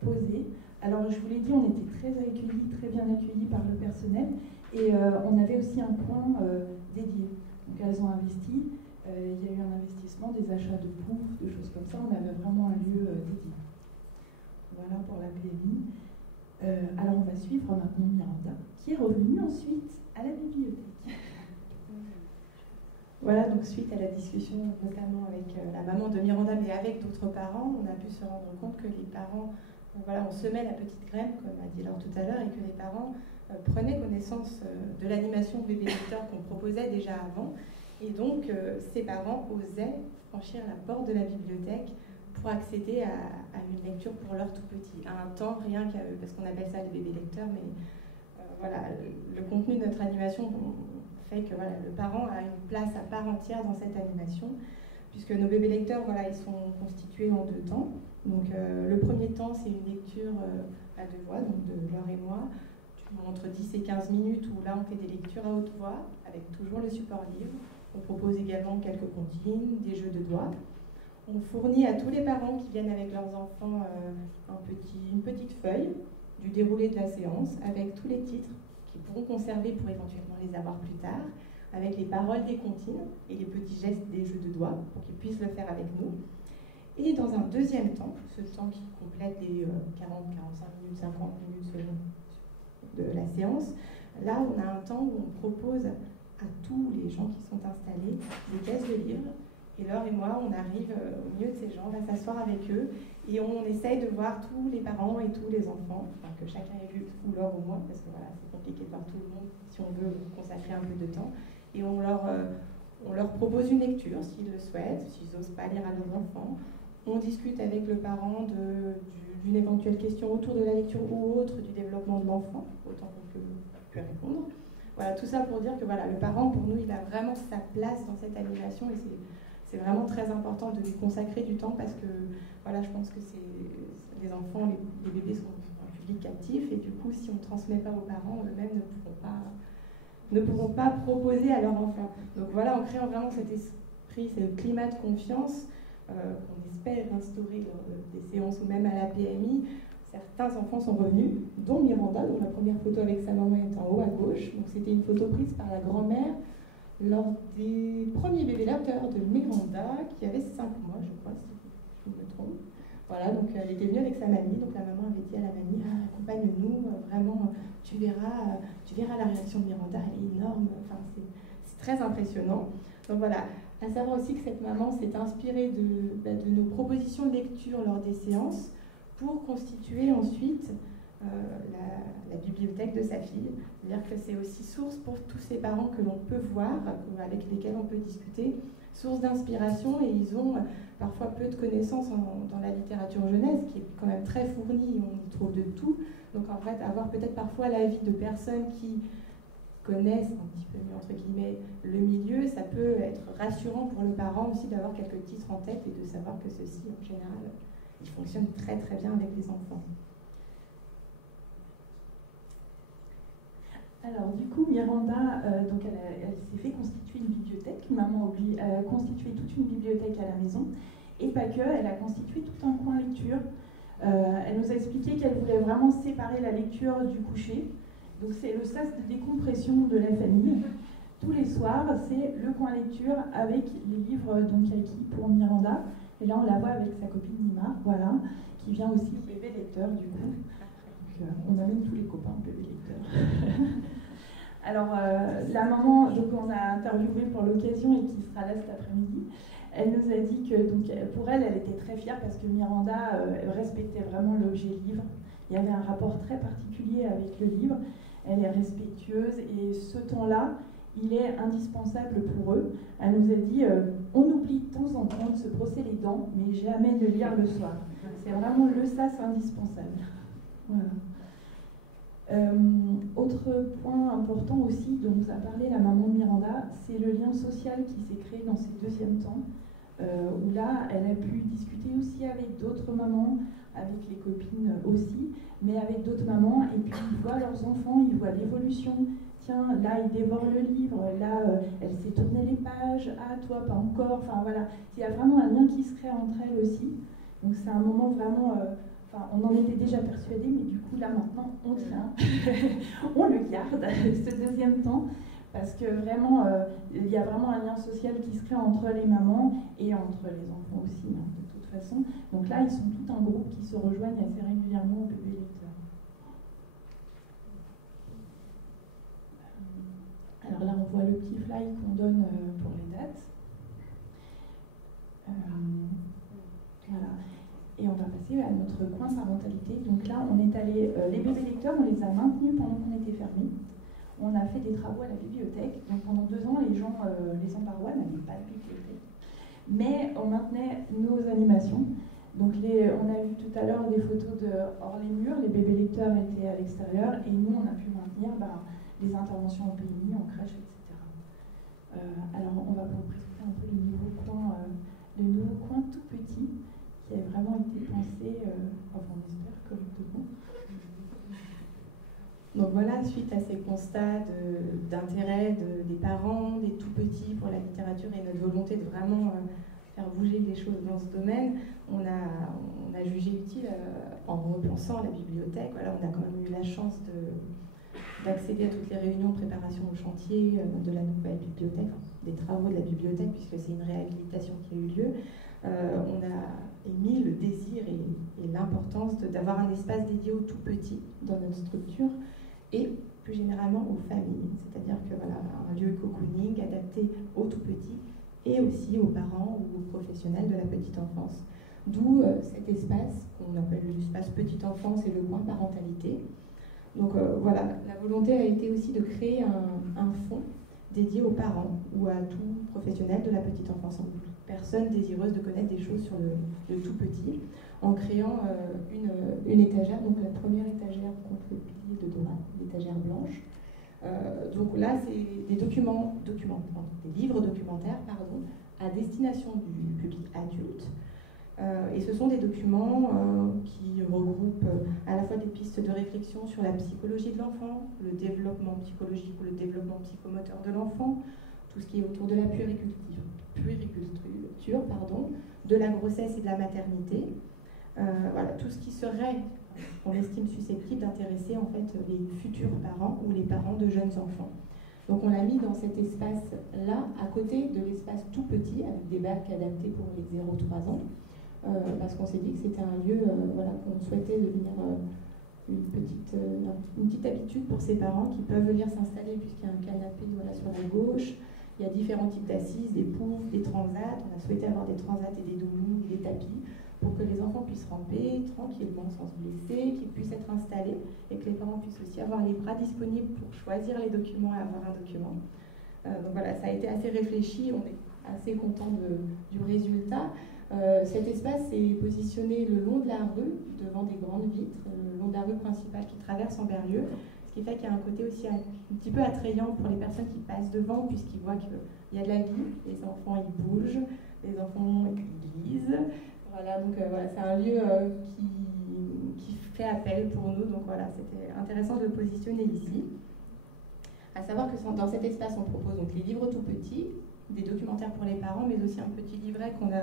posé. Alors je vous l'ai dit, on était très bien accueillis par le personnel, et on avait aussi un coin dédié. Donc elles ont investi, il y a eu un investissement, des achats de poufs, de choses comme ça, on avait vraiment un lieu dédié. Voilà pour la PMI. Alors on va suivre maintenant Miranda, qui est revenue ensuite à la bibliothèque. Voilà, donc suite à la discussion notamment avec la maman de Miranda, mais avec d'autres parents, on a pu se rendre compte que les parents, on semait la petite graine, comme a dit Laure tout à l'heure, et que les parents prenaient connaissance de l'animation bébé lecteur qu'on proposait déjà avant, et donc ces parents osaient franchir la porte de la bibliothèque pour accéder à une lecture pour leurs tout petits, à un temps rien qu'à eux, parce qu'on appelle ça les bébés lecteurs, mais le contenu de notre animation fait que le parent a une place à part entière dans cette animation, puisque nos bébés lecteurs, ils sont constitués en 2 temps. Donc le premier temps, c'est une lecture à 2 voix, donc de Laure et moi, entre 10 et 15 minutes, où là on fait des lectures à haute voix, avec toujours le support livre. On propose également quelques comptines, des jeux de doigts. On fournit à tous les parents qui viennent avec leurs enfants une petite feuille du déroulé de la séance, avec tous les titres qu'ils pourront conserver pour éventuellement les avoir plus tard, avec les paroles des comptines et les petits gestes des jeux de doigts, pour qu'ils puissent le faire avec nous. Et dans un deuxième temps, ce temps qui complète les 40, 45 minutes, 50 minutes selon de la séance, là on a un temps où on propose à tous les gens qui sont installés des caisses de livres. Et Laure et moi, on arrive au milieu de ces gens, on va s'asseoir avec eux et on essaye de voir tous les parents et tous les enfants, que chacun ait vu, ou Laure ou moi, parce que c'est compliqué de voir tout le monde si on veut consacrer un peu de temps. Et on leur propose une lecture s'ils le souhaitent, s'ils n'osent pas lire à leurs enfants. On discute avec le parent d'une éventuelle question autour de la lecture ou autre du développement de l'enfant, autant qu'on peut répondre. Voilà, tout ça pour dire que le parent, pour nous, il a vraiment sa place dans cette animation et c'est vraiment très important de lui consacrer du temps parce que je pense que les enfants, les bébés sont un public captif et du coup, si on ne transmet pas aux parents, eux-mêmes ne pourront pas proposer à leurs enfants. Donc en créant vraiment cet esprit, ce climat de confiance qu'on espère instaurer lors des séances ou même à la PMI, certains enfants sont revenus, dont Miranda, dont la première photo avec sa maman est en haut à gauche. Donc c'était une photo prise par la grand-mère lors des premiers bébés lecteurs de Miranda, qui avait 5 mois, je crois, si je me trompe. Voilà, donc elle était venue avec sa mamie, donc la maman avait dit à la mamie, accompagne-nous, vraiment, tu verras la réaction de Miranda, elle est énorme, enfin, c'est très impressionnant. Donc voilà, à savoir aussi que cette maman s'est inspirée de nos propositions de lecture lors des séances pour constituer ensuite la bibliothèque de sa fille. C'est-à-dire que c'est aussi source pour tous ces parents que l'on peut voir, avec lesquels on peut discuter, source d'inspiration, et ils ont parfois peu de connaissances dans la littérature jeunesse, qui est quand même très fournie, on y trouve de tout. Donc en fait, avoir peut-être parfois l'avis de personnes qui connaissent un petit peu mieux, entre guillemets, le milieu, ça peut être rassurant pour le parent aussi d'avoir quelques titres en tête et de savoir que ceux-ci, en général, ils fonctionnent très très bien avec les enfants. Alors du coup, Miranda, donc elle s'est fait constituer une bibliothèque. Maman a constitué toute une bibliothèque à la maison. Et pas que, elle a constitué tout un coin lecture. Elle nous a expliqué qu'elle voulait vraiment séparer la lecture du coucher. Donc c'est le sas de décompression de la famille. Tous les soirs, c'est le coin lecture avec les livres donc acquis pour Miranda. Et là, on la voit avec sa copine Nima, voilà, qui vient aussi au bébé lecteur du coup. Donc, on amène tous les copains au bébé lecteur. Alors, la maman, donc on a interviewé pour l'occasion et qui sera là cet après-midi, elle nous a dit que donc, pour elle, elle était très fière parce que Miranda respectait vraiment l'objet livre. Il y avait un rapport très particulier avec le livre. Elle est respectueuse et ce temps-là, il est indispensable pour eux. Elle nous a dit, on oublie de temps en temps de se brosser les dents, mais jamais de lire le soir. C'est vraiment le sas indispensable. Voilà. Autre point important aussi, dont vous a parlé la maman de Miranda, c'est le lien social qui s'est créé dans ces deuxièmes temps, où là, elle a pu discuter aussi avec d'autres mamans, avec les copines aussi, mais avec d'autres mamans, et puis ils voient leurs enfants, ils voient l'évolution. Tiens, là, il dévore le livre, là, elle sait tourner les pages, ah, toi, pas encore, enfin voilà. Il y a vraiment un lien qui se crée entre elles aussi. Donc c'est un moment vraiment... on en était déjà persuadés, mais du coup, là, maintenant, on tient. On le garde, ce deuxième temps, parce que vraiment, il y a vraiment un lien social qui se crée entre les mamans et entre les enfants aussi, hein, de toute façon. Donc là, ils sont tout un groupe qui se rejoignent assez régulièrement au bébé lecteur. Alors là, on voit le petit fly qu'on donne pour les dates. Voilà. Et on va passer à notre coin parentalité. Donc là, on est allé, les bébés lecteurs, on les a maintenus pendant qu'on était fermés. On a fait des travaux à la bibliothèque. Donc pendant 2 ans, les gens, les Embarrois n'avaient pas de bibliothèque. Mais on maintenait nos animations. Donc on a vu tout à l'heure des photos hors les murs. Les bébés lecteurs étaient à l'extérieur. Et nous, on a pu maintenir les interventions en PMI, en crèche, etc. Alors, on va vous présenter un peu le nouveau coin tout petit qui a vraiment été pensé, enfin, on espère, correctement. Donc voilà, suite à ces constats d'intérêt des parents, des tout-petits pour la littérature et notre volonté de vraiment faire bouger les choses dans ce domaine, on a jugé utile, en repensant la bibliothèque, voilà, on a quand même eu la chance d'accéder à toutes les réunions de préparation au chantier de la nouvelle bibliothèque, des travaux de la bibliothèque, puisque c'est une réhabilitation qui a eu lieu. On a émis le désir et l'importance d'avoir un espace dédié aux tout petits dans notre structure et plus généralement aux familles. C'est-à-dire que voilà, un lieu cocooning adapté aux tout petits et aussi aux parents ou aux professionnels de la petite enfance. D'où cet espace qu'on appelle l'espace petite enfance et le coin parentalité. Donc voilà, la volonté a été aussi de créer un fonds dédié aux parents ou à tout professionnel de la petite enfance, personne désireuse de connaître des choses sur le tout petit, en créant une étagère, donc la première étagère contre le pilier de droite, l'étagère blanche. Donc là, c'est des des livres documentaires, à destination du public adulte. Et ce sont des documents qui regroupent à la fois des pistes de réflexion sur la psychologie de l'enfant, le développement psychologique ou le développement psychomoteur de l'enfant, tout ce qui est autour de la puériculture, de la grossesse et de la maternité. Voilà, tout ce qui serait qu'on estime susceptibles d'intéresser en fait les futurs parents ou les parents de jeunes enfants. Donc on l'a mis dans cet espace-là, à côté de l'espace tout petit, avec des bacs adaptés pour les 0-3 ans, parce qu'on s'est dit que c'était un lieu voilà, qu'on souhaitait devenir une petite habitude pour ces parents qui peuvent venir s'installer, puisqu'il y a un canapé voilà, sur la gauche. Il y a différents types d'assises, des poufs, des transats. On a souhaité avoir des transats et des doumous, des tapis, pour que les enfants puissent ramper tranquillement, sans se blesser, qu'ils puissent être installés et que les parents puissent aussi avoir les bras disponibles pour choisir les documents et avoir un document. Donc voilà, ça a été assez réfléchi, on est assez content du résultat. Cet espace est positionné le long de la rue, devant des grandes vitres, le long de la rue principale qui traverse Ambérieu, ce qui fait qu'il y a un côté aussi un petit peu attrayant pour les personnes qui passent devant, puisqu'ils voient qu'il y a de la vie, les enfants ils bougent, les enfants ils lisent. Voilà, donc voilà, c'est un lieu qui fait appel pour nous, donc voilà, c'était intéressant de le positionner ici. À savoir que dans cet espace, on propose donc les livres tout petits, des documentaires pour les parents, mais aussi un petit livret qu'on a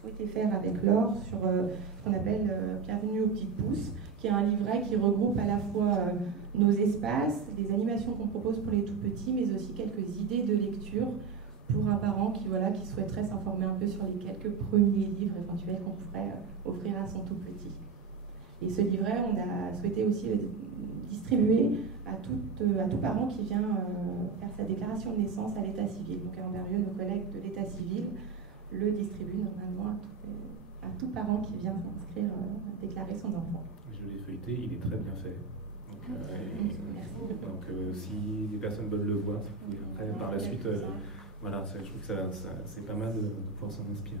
souhaité faire avec Laure sur ce qu'on appelle Bienvenue aux petites pousses, qui est un livret qui regroupe à la fois nos espaces, les animations qu'on propose pour les tout petits, mais aussi quelques idées de lecture pour un parent qui souhaiterait s'informer un peu sur les quelques premiers livres éventuels qu'on pourrait offrir à son tout petit. Et ce livret, on a souhaité aussi le distribuer à tout parent qui vient faire sa déclaration de naissance à l'état civil. Donc à Ambérieu, nos collègues de l'état civil le distribuent normalement à tout parent qui vient s'inscrire à déclarer son enfant. Je l'ai feuilleté, il est très bien fait. Donc si les personnes veulent le voir, après, par la suite, voilà, je trouve que c'est pas mal de pouvoir s'en inspirer.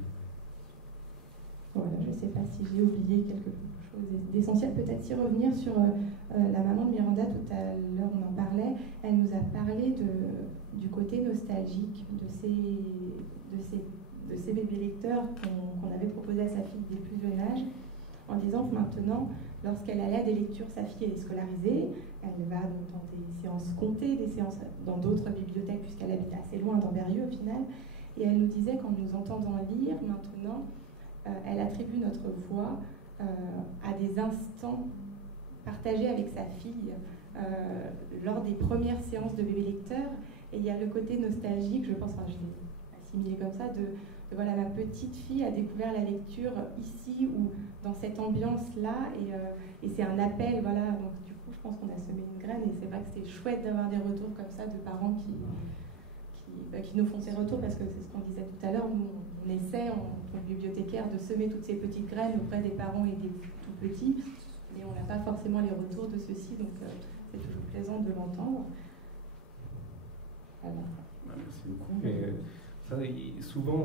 Voilà, je ne sais pas si j'ai oublié quelque chose d'essentiel. Peut-être y revenir sur la maman de Miranda, tout à l'heure on en parlait. Elle nous a parlé du côté nostalgique de ces bébés lecteurs qu'on avait proposé à sa fille dès le plus jeune âge, en disant que maintenant, lorsqu'elle allait à des lectures, sa fille elle est scolarisée, elle va donc dans des séances comptées, des séances dans d'autres bibliothèques, puisqu'elle habite assez loin d'Ambérieu au final, et elle nous disait qu'en nous entendant lire, maintenant, elle attribue notre voix à des instants partagés avec sa fille lors des premières séances de bébé lecteur, et il y a le côté nostalgique, je pense, je l'ai assimilé comme ça, de voilà, ma petite fille a découvert la lecture ici ou dans cette ambiance-là, et c'est un appel, voilà, donc du coup je pense qu'on a semé une graine, et c'est vrai que c'est chouette d'avoir des retours comme ça de parents qui nous font ces retours, parce que c'est ce qu'on disait tout à l'heure, nous on essaie en tant que bibliothécaire de semer toutes ces petites graines auprès des parents et des tout petits, mais on n'a pas forcément les retours de ceux-ci, donc c'est toujours plaisant de l'entendre. Voilà. Merci beaucoup. Et ça, souvent,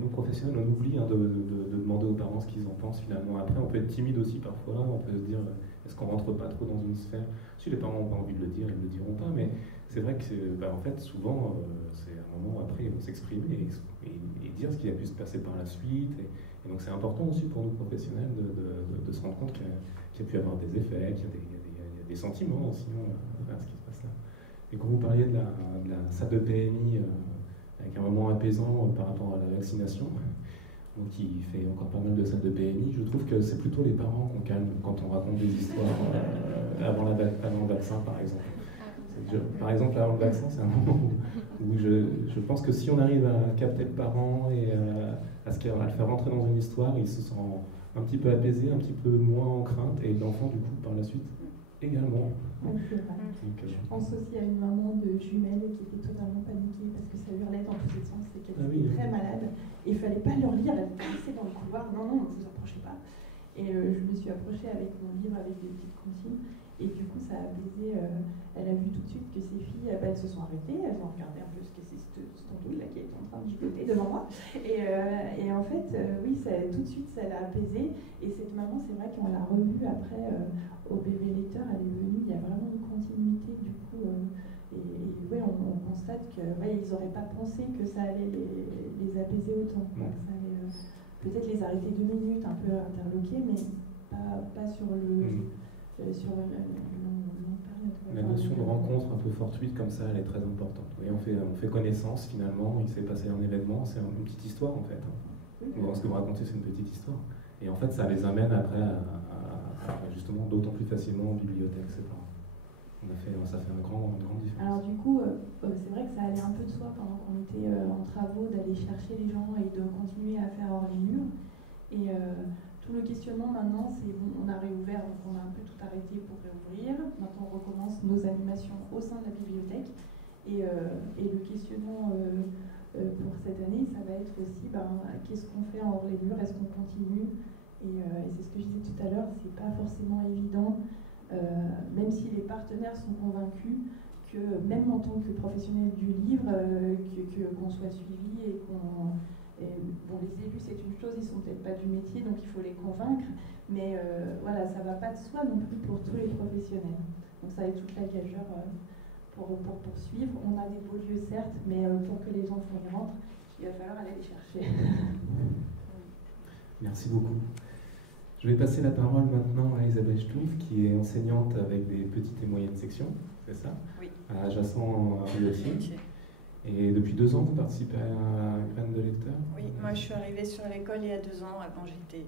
nous professionnels, on oublie de demander aux parents ce qu'ils en pensent finalement. Après, on peut être timide aussi parfois, on peut se dire, est-ce qu'on rentre pas trop dans une sphère? Si les parents n'ont pas envie de le dire, ils ne le diront pas, mais c'est vrai que en fait, souvent, c'est un moment après, ils vont s'exprimer et dire ce qui a pu se passer par la suite. Et donc c'est important aussi pour nous professionnels de se rendre compte qu'il y a pu y avoir des effets, qu'il y a des sentiments aussi à ce qui se passe là. Et quand vous parliez de la salle de PMI, avec un moment apaisant par rapport à la vaccination, donc qui fait encore pas mal de salles de PMI, je trouve que c'est plutôt les parents qu'on calme quand on raconte des histoires avant le vaccin, par exemple. Par exemple, avant le vaccin, c'est un moment où je pense que si on arrive à capter le parent et à le faire rentrer dans une histoire, il se sent un petit peu apaisé, un petit peu moins en crainte, et l'enfant, du coup, par la suite, également. Oui, c'est vrai. Je pense aussi à une maman de jumelles qui était totalement paniquée parce que ça hurlait dans tous les sens et qu'elle était très malade. Et il ne fallait pas leur lire, elle passait dans le couloir. Non, ne vous approchez pas. Et je me suis approchée avec mon livre, avec des petites consignes. Et du coup, ça a apaisé. Elle a vu tout de suite que ses filles, elles se sont arrêtées, elles ont regardé un peu ce que c'est ce tondeau là qui est en train de gigoter devant moi. Et en fait, oui, tout de suite, ça l'a apaisé. Et cette maman, c'est vrai qu'on l'a revue après au bébé lecteur, elle est venue, il y a vraiment une continuité du coup. Et ouais, on constate que ils n'auraient pas pensé que ça allait les apaiser autant. Que ça allait peut-être les arrêter 2 minutes, un peu interloqués, mais pas sur le. Sur la période. La notion de rencontre un peu fortuite comme ça, elle est très importante. Et on fait connaissance finalement, il s'est passé un événement, c'est une petite histoire en fait. Oui. Ce que vous racontez, c'est une petite histoire. Et en fait, ça les amène après à justement d'autant plus facilement en bibliothèque, c'est pas. Ça fait une grande différence. Alors du coup, c'est vrai que ça allait un peu de soi pendant qu'on était en travaux d'aller chercher les gens et de continuer à faire hors les murs. Et tout le questionnement maintenant, c'est bon, on a réouvert, donc on a un peu tout arrêté pour réouvrir. Maintenant, on recommence nos animations au sein de la bibliothèque. Et le questionnement pour cette année, ça va être aussi qu'est-ce qu'on fait en hors les murs, est-ce qu'on continue? Et c'est ce que je disais tout à l'heure, c'est pas forcément évident. Même si les partenaires sont convaincus que même en tant que professionnel du livre, qu'on soit suivi et qu'on... Bon, les élus, c'est une chose, ils sont peut-être pas du métier, donc il faut les convaincre, mais voilà, ça va pas de soi non plus pour tous les professionnels. Donc ça va être toute la gageure pour poursuivre. On a des beaux lieux, certes, mais pour que les enfants y rentrent, il va falloir aller les chercher. Merci beaucoup. Je vais passer la parole maintenant à Isabelle Stouff, qui est enseignante avec des petites et moyennes sections, c'est ça? Oui. À Jacent-Rieuty. Et depuis 2 ans, vous participez à Graines de lecteur? Oui, moi je suis arrivée sur l'école il y a 2 ans. Avant, j'étais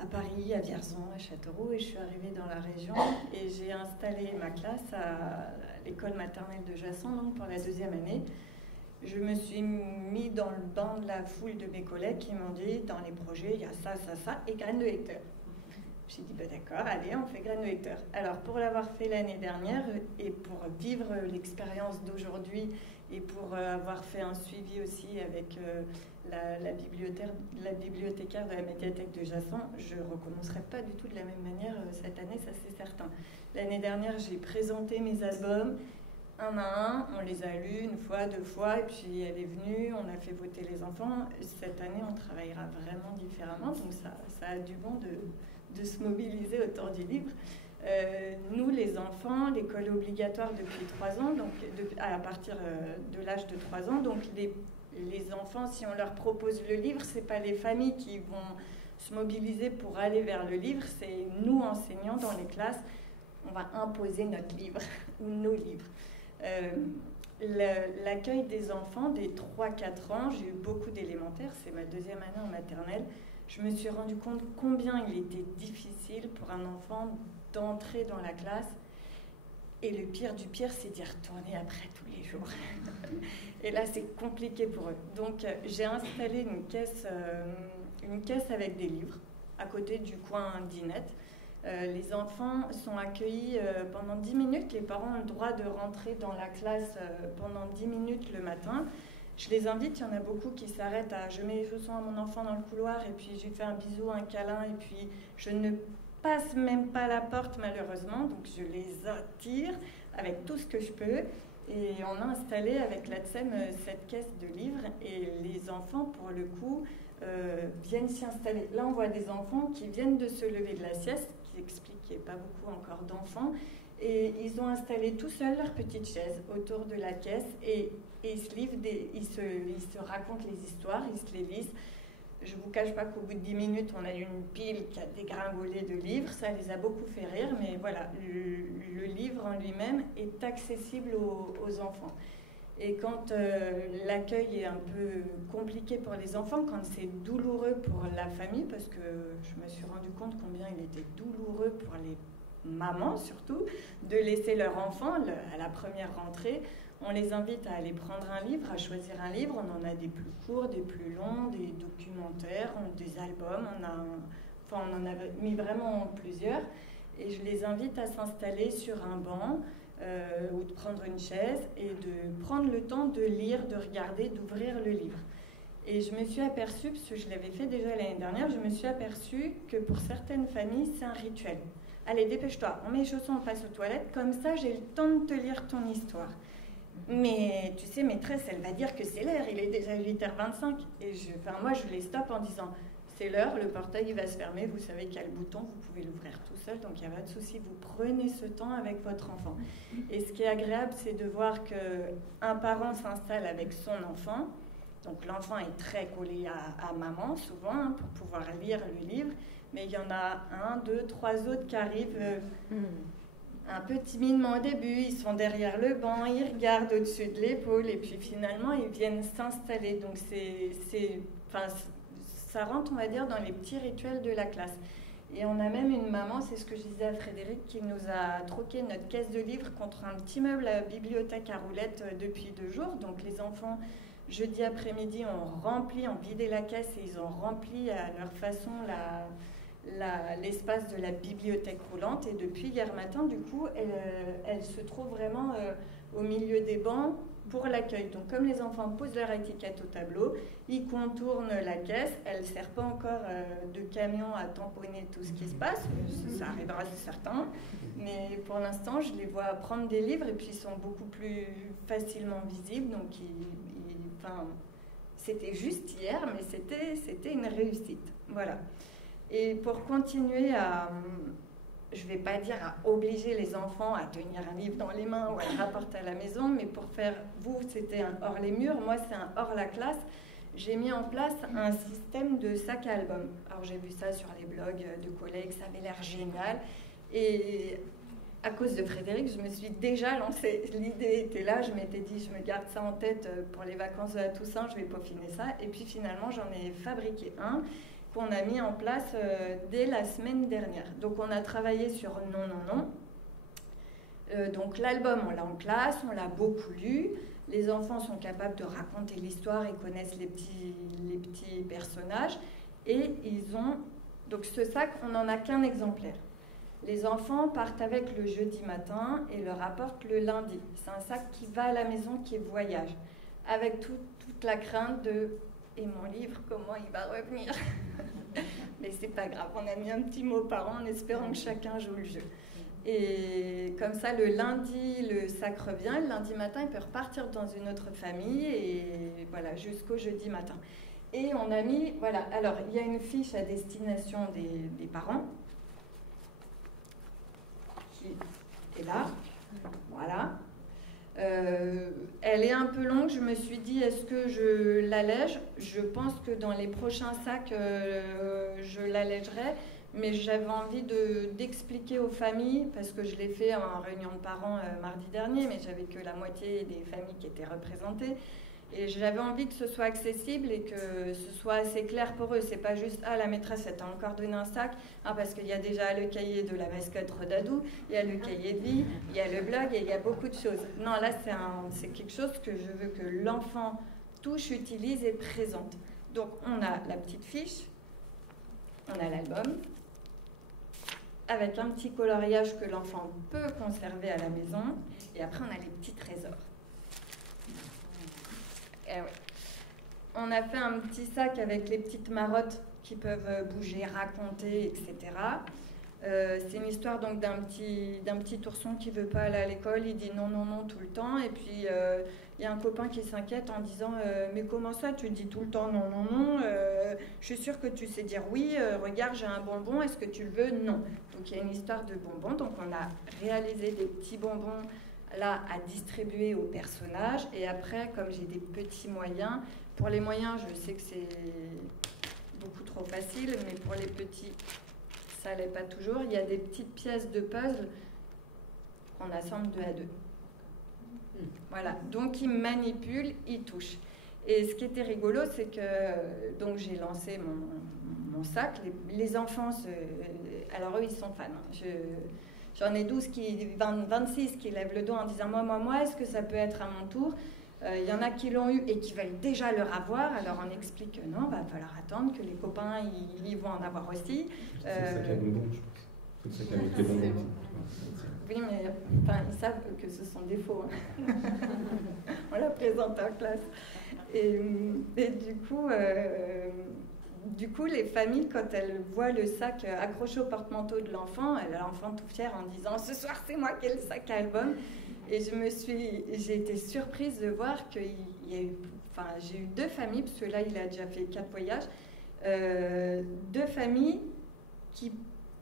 à Paris, à Vierzon, à Châteauroux, et je suis arrivée dans la région. Et j'ai installé ma classe à l'école maternelle de Jacent, donc pour la 2e année. Je me suis mis dans le banc de la foule de mes collègues qui m'ont dit, dans les projets, il y a ça, ça, ça, et Graines de lecteur. J'ai dit, d'accord, allez, on fait Graines de lecteur. Alors, pour l'avoir fait l'année dernière, et pour vivre l'expérience d'aujourd'hui, et pour avoir fait un suivi aussi avec la bibliothécaire de la médiathèque de Jacent, je ne recommencerai pas du tout de la même manière cette année, ça c'est certain. L'année dernière, j'ai présenté mes albums, un à un, on les a lus 1 fois, 2 fois, et puis elle est venue, on a fait voter les enfants. Cette année, on travaillera vraiment différemment, donc ça a du bon de se mobiliser autour du livre. Nous, les enfants, l'école est obligatoire depuis 3 ans, donc à partir de l'âge de 3 ans. Donc les enfants, si on leur propose le livre, ce n'est pas les familles qui vont se mobiliser pour aller vers le livre, c'est nous, enseignants, dans les classes, on va imposer notre livre ou nos livres. L'accueil des enfants des 3-4 ans, j'ai eu beaucoup d'élémentaires, c'est ma 2e année en maternelle, je me suis rendu compte combien il était difficile pour un enfant d'entrer dans la classe. Et le pire du pire, c'est d'y retourner après tous les jours. Et là, c'est compliqué pour eux. Donc, j'ai installé une caisse avec des livres à côté du coin dinette. Les enfants sont accueillis pendant 10 minutes. Les parents ont le droit de rentrer dans la classe pendant 10 minutes le matin. Je les invite, il y en a beaucoup qui s'arrêtent à « je mets les chaussons à mon enfant dans le couloir et puis je lui fais un bisou, un câlin et puis je ne passe même pas la porte malheureusement, donc je les attire avec tout ce que je peux. » Et on a installé avec l'ADSEM cette caisse de livres et les enfants, pour le coup, viennent s'y installer. Là, on voit des enfants qui viennent de se lever de la sieste, qui expliquent qu'il n'y a pas beaucoup encore d'enfants, et ils ont installé tout seuls leur petite chaise autour de la caisse et ils se livrent, ils se racontent les histoires, ils se les lisent. Je ne vous cache pas qu'au bout de 10 minutes, on a eu une pile qui a dégringolé de livres, ça les a beaucoup fait rire, mais voilà, le livre en lui-même est accessible aux enfants. Et quand l'accueil est un peu compliqué pour les enfants, quand c'est douloureux pour la famille, parce que je me suis rendu compte combien il était douloureux pour les mamans surtout, de laisser leur enfant à la première rentrée, on les invite à aller prendre un livre, à choisir un livre. On en a des plus courts, des plus longs, des documentaires, des albums. On en a mis vraiment plusieurs. Et je les invite à s'installer sur un banc ou de prendre une chaise et de prendre le temps de lire, de regarder, d'ouvrir le livre. Et je me suis aperçue, parce que je l'avais fait déjà l'année dernière, je me suis aperçue que pour certaines familles, c'est un rituel. Allez, dépêche-toi, on met les chaussons, on passe aux toilettes, comme ça j'ai le temps de te lire ton histoire. Mais tu sais, maîtresse, elle va dire que c'est l'heure, il est déjà 8h25. Et moi, je les stoppe en disant, c'est l'heure, le portail il va se fermer, vous savez qu'il y a le bouton, vous pouvez l'ouvrir tout seul, donc il n'y a pas de souci, vous prenez ce temps avec votre enfant. Et ce qui est agréable, c'est de voir qu'un parent s'installe avec son enfant, donc l'enfant est très collé à maman, souvent, hein, pour pouvoir lire le livre, mais il y en a 1, 2, 3 autres qui arrivent un peu timidement au début, ils sont derrière le banc, ils regardent au-dessus de l'épaule, et puis finalement, ils viennent s'installer. Donc ça rentre, on va dire, dans les petits rituels de la classe. Et on a même une maman, c'est ce que je disais à Frédéric, qui nous a troqué notre caisse de livres contre un petit meuble à bibliothèque à roulettes depuis 2 jours. Donc les enfants, jeudi après-midi, ont vidé la caisse et ils ont rempli à leur façon l'espace de la bibliothèque roulante. Et depuis hier matin, du coup, elle se trouve vraiment au milieu des bancs pour l'accueil. Donc comme les enfants posent leur étiquette au tableau, ils contournent la caisse. Elle ne sert pas encore de camion à tamponner tout ce qui se passe. Ça arrivera, c'est certain. Mais pour l'instant, je les vois prendre des livres et puis ils sont beaucoup plus facilement visibles. Donc enfin, c'était juste hier, mais c'était une réussite. Voilà. Et pour continuer à... Je ne vais pas dire à obliger les enfants à tenir un livre dans les mains ou à le rapporter à la maison, mais pour faire, vous, c'était un hors les murs, moi, c'est un hors la classe. J'ai mis en place un système de sac à album. Alors, j'ai vu ça sur les blogs de collègues, ça avait l'air génial. Et à cause de Frédéric, je me suis déjà lancée. L'idée était là, je m'étais dit, je me garde ça en tête pour les vacances de la Toussaint, je vais peaufiner ça. Et puis finalement, j'en ai fabriqué un qu'on a mis en place dès la semaine dernière. Donc on a travaillé sur non, non, non. Donc l'album, on l'a en classe, on l'a beaucoup lu. Les enfants sont capables de raconter l'histoire et connaissent les petits personnages. Et ils ont... Donc ce sac, on n'en a qu'un exemplaire. Les enfants partent avec le jeudi matin et le rapportent le lundi. C'est un sac qui va à la maison, qui est voyage. Avec toute la crainte de... Et mon livre, comment il va revenir? Mais c'est pas grave, on a mis un petit mot par an en espérant que chacun joue le jeu. Et comme ça, le lundi, le sac revient. Le lundi matin, il peut repartir dans une autre famille. Et voilà, jusqu'au jeudi matin. Et on a mis, voilà, alors il y a une fiche à destination des parents qui est là. Voilà. Elle est un peu longue, je me suis dit est-ce que je l'allège? Je pense que dans les prochains sacs je l'allégerai, mais j'avais envie d'expliquer aux familles, parce que je l'ai fait en réunion de parents mardi dernier, mais j'avais que la moitié des familles qui étaient représentées. Et j'avais envie que ce soit accessible et que ce soit assez clair pour eux. C'est pas juste « Ah, la maîtresse, elle t'a encore donné un sac. Ah, parce qu'il y a déjà le cahier de la mascotte Rodadou, il y a le cahier de vie, il y a le blog et il y a beaucoup de choses. » Non, là, c'est quelque chose que je veux que l'enfant touche, utilise et présente. Donc, on a la petite fiche, on a l'album, avec un petit coloriage que l'enfant peut conserver à la maison. Et après, on a les petits trésors. Eh ouais. On a fait un petit sac avec les petites marottes qui peuvent bouger, raconter, etc. C'est une histoire donc d'un petit ourson qui ne veut pas aller à l'école, il dit non, non, non tout le temps. Et puis il y a un copain qui s'inquiète en disant mais comment ça tu dis tout le temps non, non, non, je suis sûre que tu sais dire oui, regarde j'ai un bonbon, est-ce que tu le veux? Non. Donc il y a une histoire de bonbons, donc on a réalisé des petits bonbons là à distribuer aux personnages. Et après, comme j'ai des petits moyens, pour les moyens je sais que c'est beaucoup trop facile, mais pour les petits ça l'est pas toujours, il y a des petites pièces de puzzle qu'on assemble 2 à 2. Voilà, donc ils manipulent, ils touchent. Et ce qui était rigolo, c'est que donc j'ai lancé mon sac, les enfants alors eux ils sont fans, j'en ai 26 qui lèvent le dos en disant moi, est-ce que ça peut être à mon tour? Il y en a qui l'ont eu et qui veulent déjà leur avoir, alors on explique que non, va falloir attendre, que les copains ils vont en avoir aussi. C'est le sac à bonbons, je pense. C'est le sac avec les bonbons. Oui, mais enfin, ils savent que ce sont des faux. Hein. On la présente en classe. Et du coup, les familles, quand elles voient le sac accroché au porte-manteau de l'enfant, l'enfant tout fier en disant « Ce soir, c'est moi qui ai le sac à album ». Et j'ai été surprise de voir qu'il y a eu... Enfin, j'ai eu 2 familles, parce que là, il a déjà fait 4 voyages. 2 familles qui...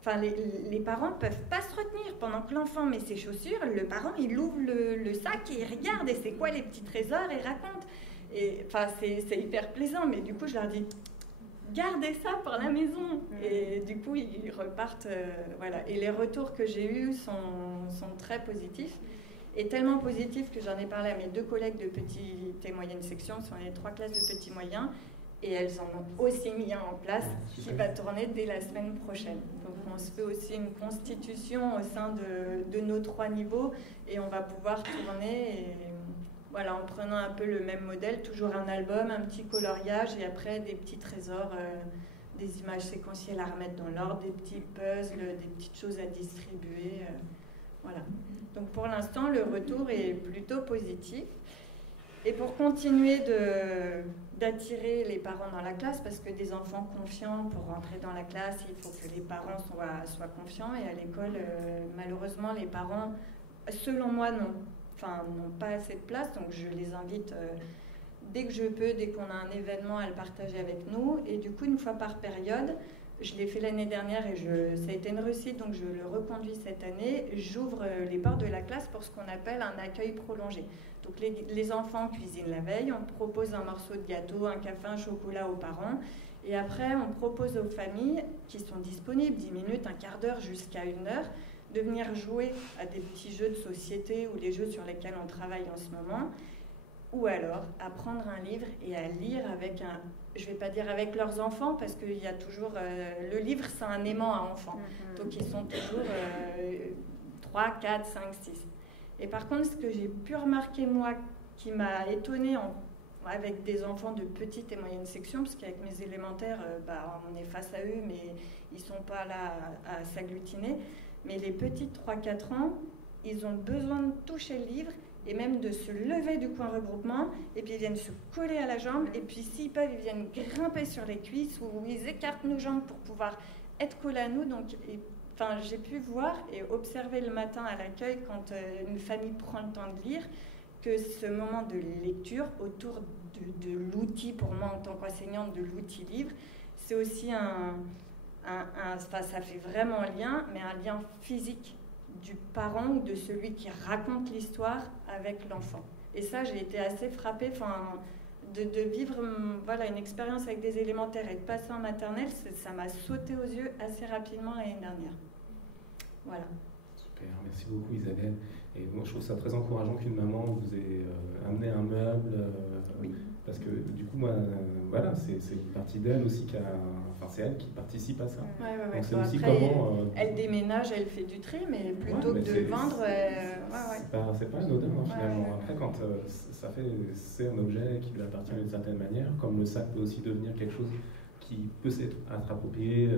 Enfin, les parents ne peuvent pas se retenir pendant que l'enfant met ses chaussures. Le parent, il ouvre le sac et il regarde. Et c'est quoi les petits trésors? Et raconte. Et enfin, c'est hyper plaisant. Mais du coup, je leur dis... Gardez ça pour la maison. Et du coup, ils repartent. Voilà. Et les retours que j'ai eus sont très positifs. Et tellement positifs que j'en ai parlé à mes 2 collègues de petite et moyenne section, ce sont les 3 classes de petits moyens. Et elles en ont aussi mis un en place qui va tourner dès la semaine prochaine. Donc on se fait aussi une constitution au sein de nos 3 niveaux et on va pouvoir tourner voilà, en prenant un peu le même modèle, toujours un album, un petit coloriage et après des petits trésors, des images séquentielles à remettre dans l'ordre, des petits puzzles, des petites choses à distribuer. Voilà. Donc pour l'instant, le retour est plutôt positif. Et pour continuer d'attirer les parents dans la classe, parce que des enfants confiants, pour rentrer dans la classe, il faut que les parents soient confiants. Et à l'école, malheureusement, les parents, selon moi, n'ont pas assez de place. Donc je les invite, dès que je peux, dès qu'on a un événement, à le partager avec nous. Et du coup, une fois par période, je l'ai fait l'année dernière et ça a été une réussite, donc je le reconduis cette année. J'ouvre les portes de la classe pour ce qu'on appelle un accueil prolongé. Donc les enfants cuisinent la veille, on propose un morceau de gâteau, un café, un chocolat aux parents. Et après, on propose aux familles qui sont disponibles, 10 minutes, un quart d'heure jusqu'à 1 heure, de venir jouer à des petits jeux de société ou les jeux sur lesquels on travaille en ce moment. Ou alors à prendre un livre et à lire avec je ne vais pas dire avec leurs enfants, parce qu'il y a toujours... le livre, c'est un aimant à enfants. Donc ils sont toujours 3, 4, 5, 6. Et par contre, ce que j'ai pu remarquer, moi, qui m'a étonnée avec des enfants de petite et moyenne section, parce qu'avec mes élémentaires, on est face à eux, mais ils ne sont pas là à s'agglutiner. Mais les petites 3-4 ans, ils ont besoin de toucher le livre et même de se lever du coin regroupement, et puis ils viennent se coller à la jambe, et puis s'ils peuvent, ils viennent grimper sur les cuisses, ou ils écartent nos jambes pour pouvoir être collés à nous. Donc, j'ai pu voir et observer le matin à l'accueil, quand une famille prend le temps de lire, que ce moment de lecture autour de l'outil, pour moi en tant qu'enseignante, de l'outil livre, c'est aussi ça fait vraiment un lien, mais un lien physique du parent ou de celui qui raconte l'histoire avec l'enfant. Et ça, j'ai été assez frappée de vivre une expérience avec des élémentaires et de passer en maternelle. Ça m'a sauté aux yeux assez rapidement l'année dernière. Voilà. Super, merci beaucoup Isabelle. Et moi, je trouve ça très encourageant qu'une maman vous ait amené un meuble. Oui. Parce que du coup, moi, c'est une partie d'elle aussi c'est elle qui participe à ça. Ouais. Donc c'est aussi après, comment... elle déménage, elle fait du tri, mais plutôt que de vendre... C'est pas anodin, finalement. Après, quand c'est un objet qui lui appartient d'une certaine manière, comme le sac peut aussi devenir quelque chose qui peut être approprié,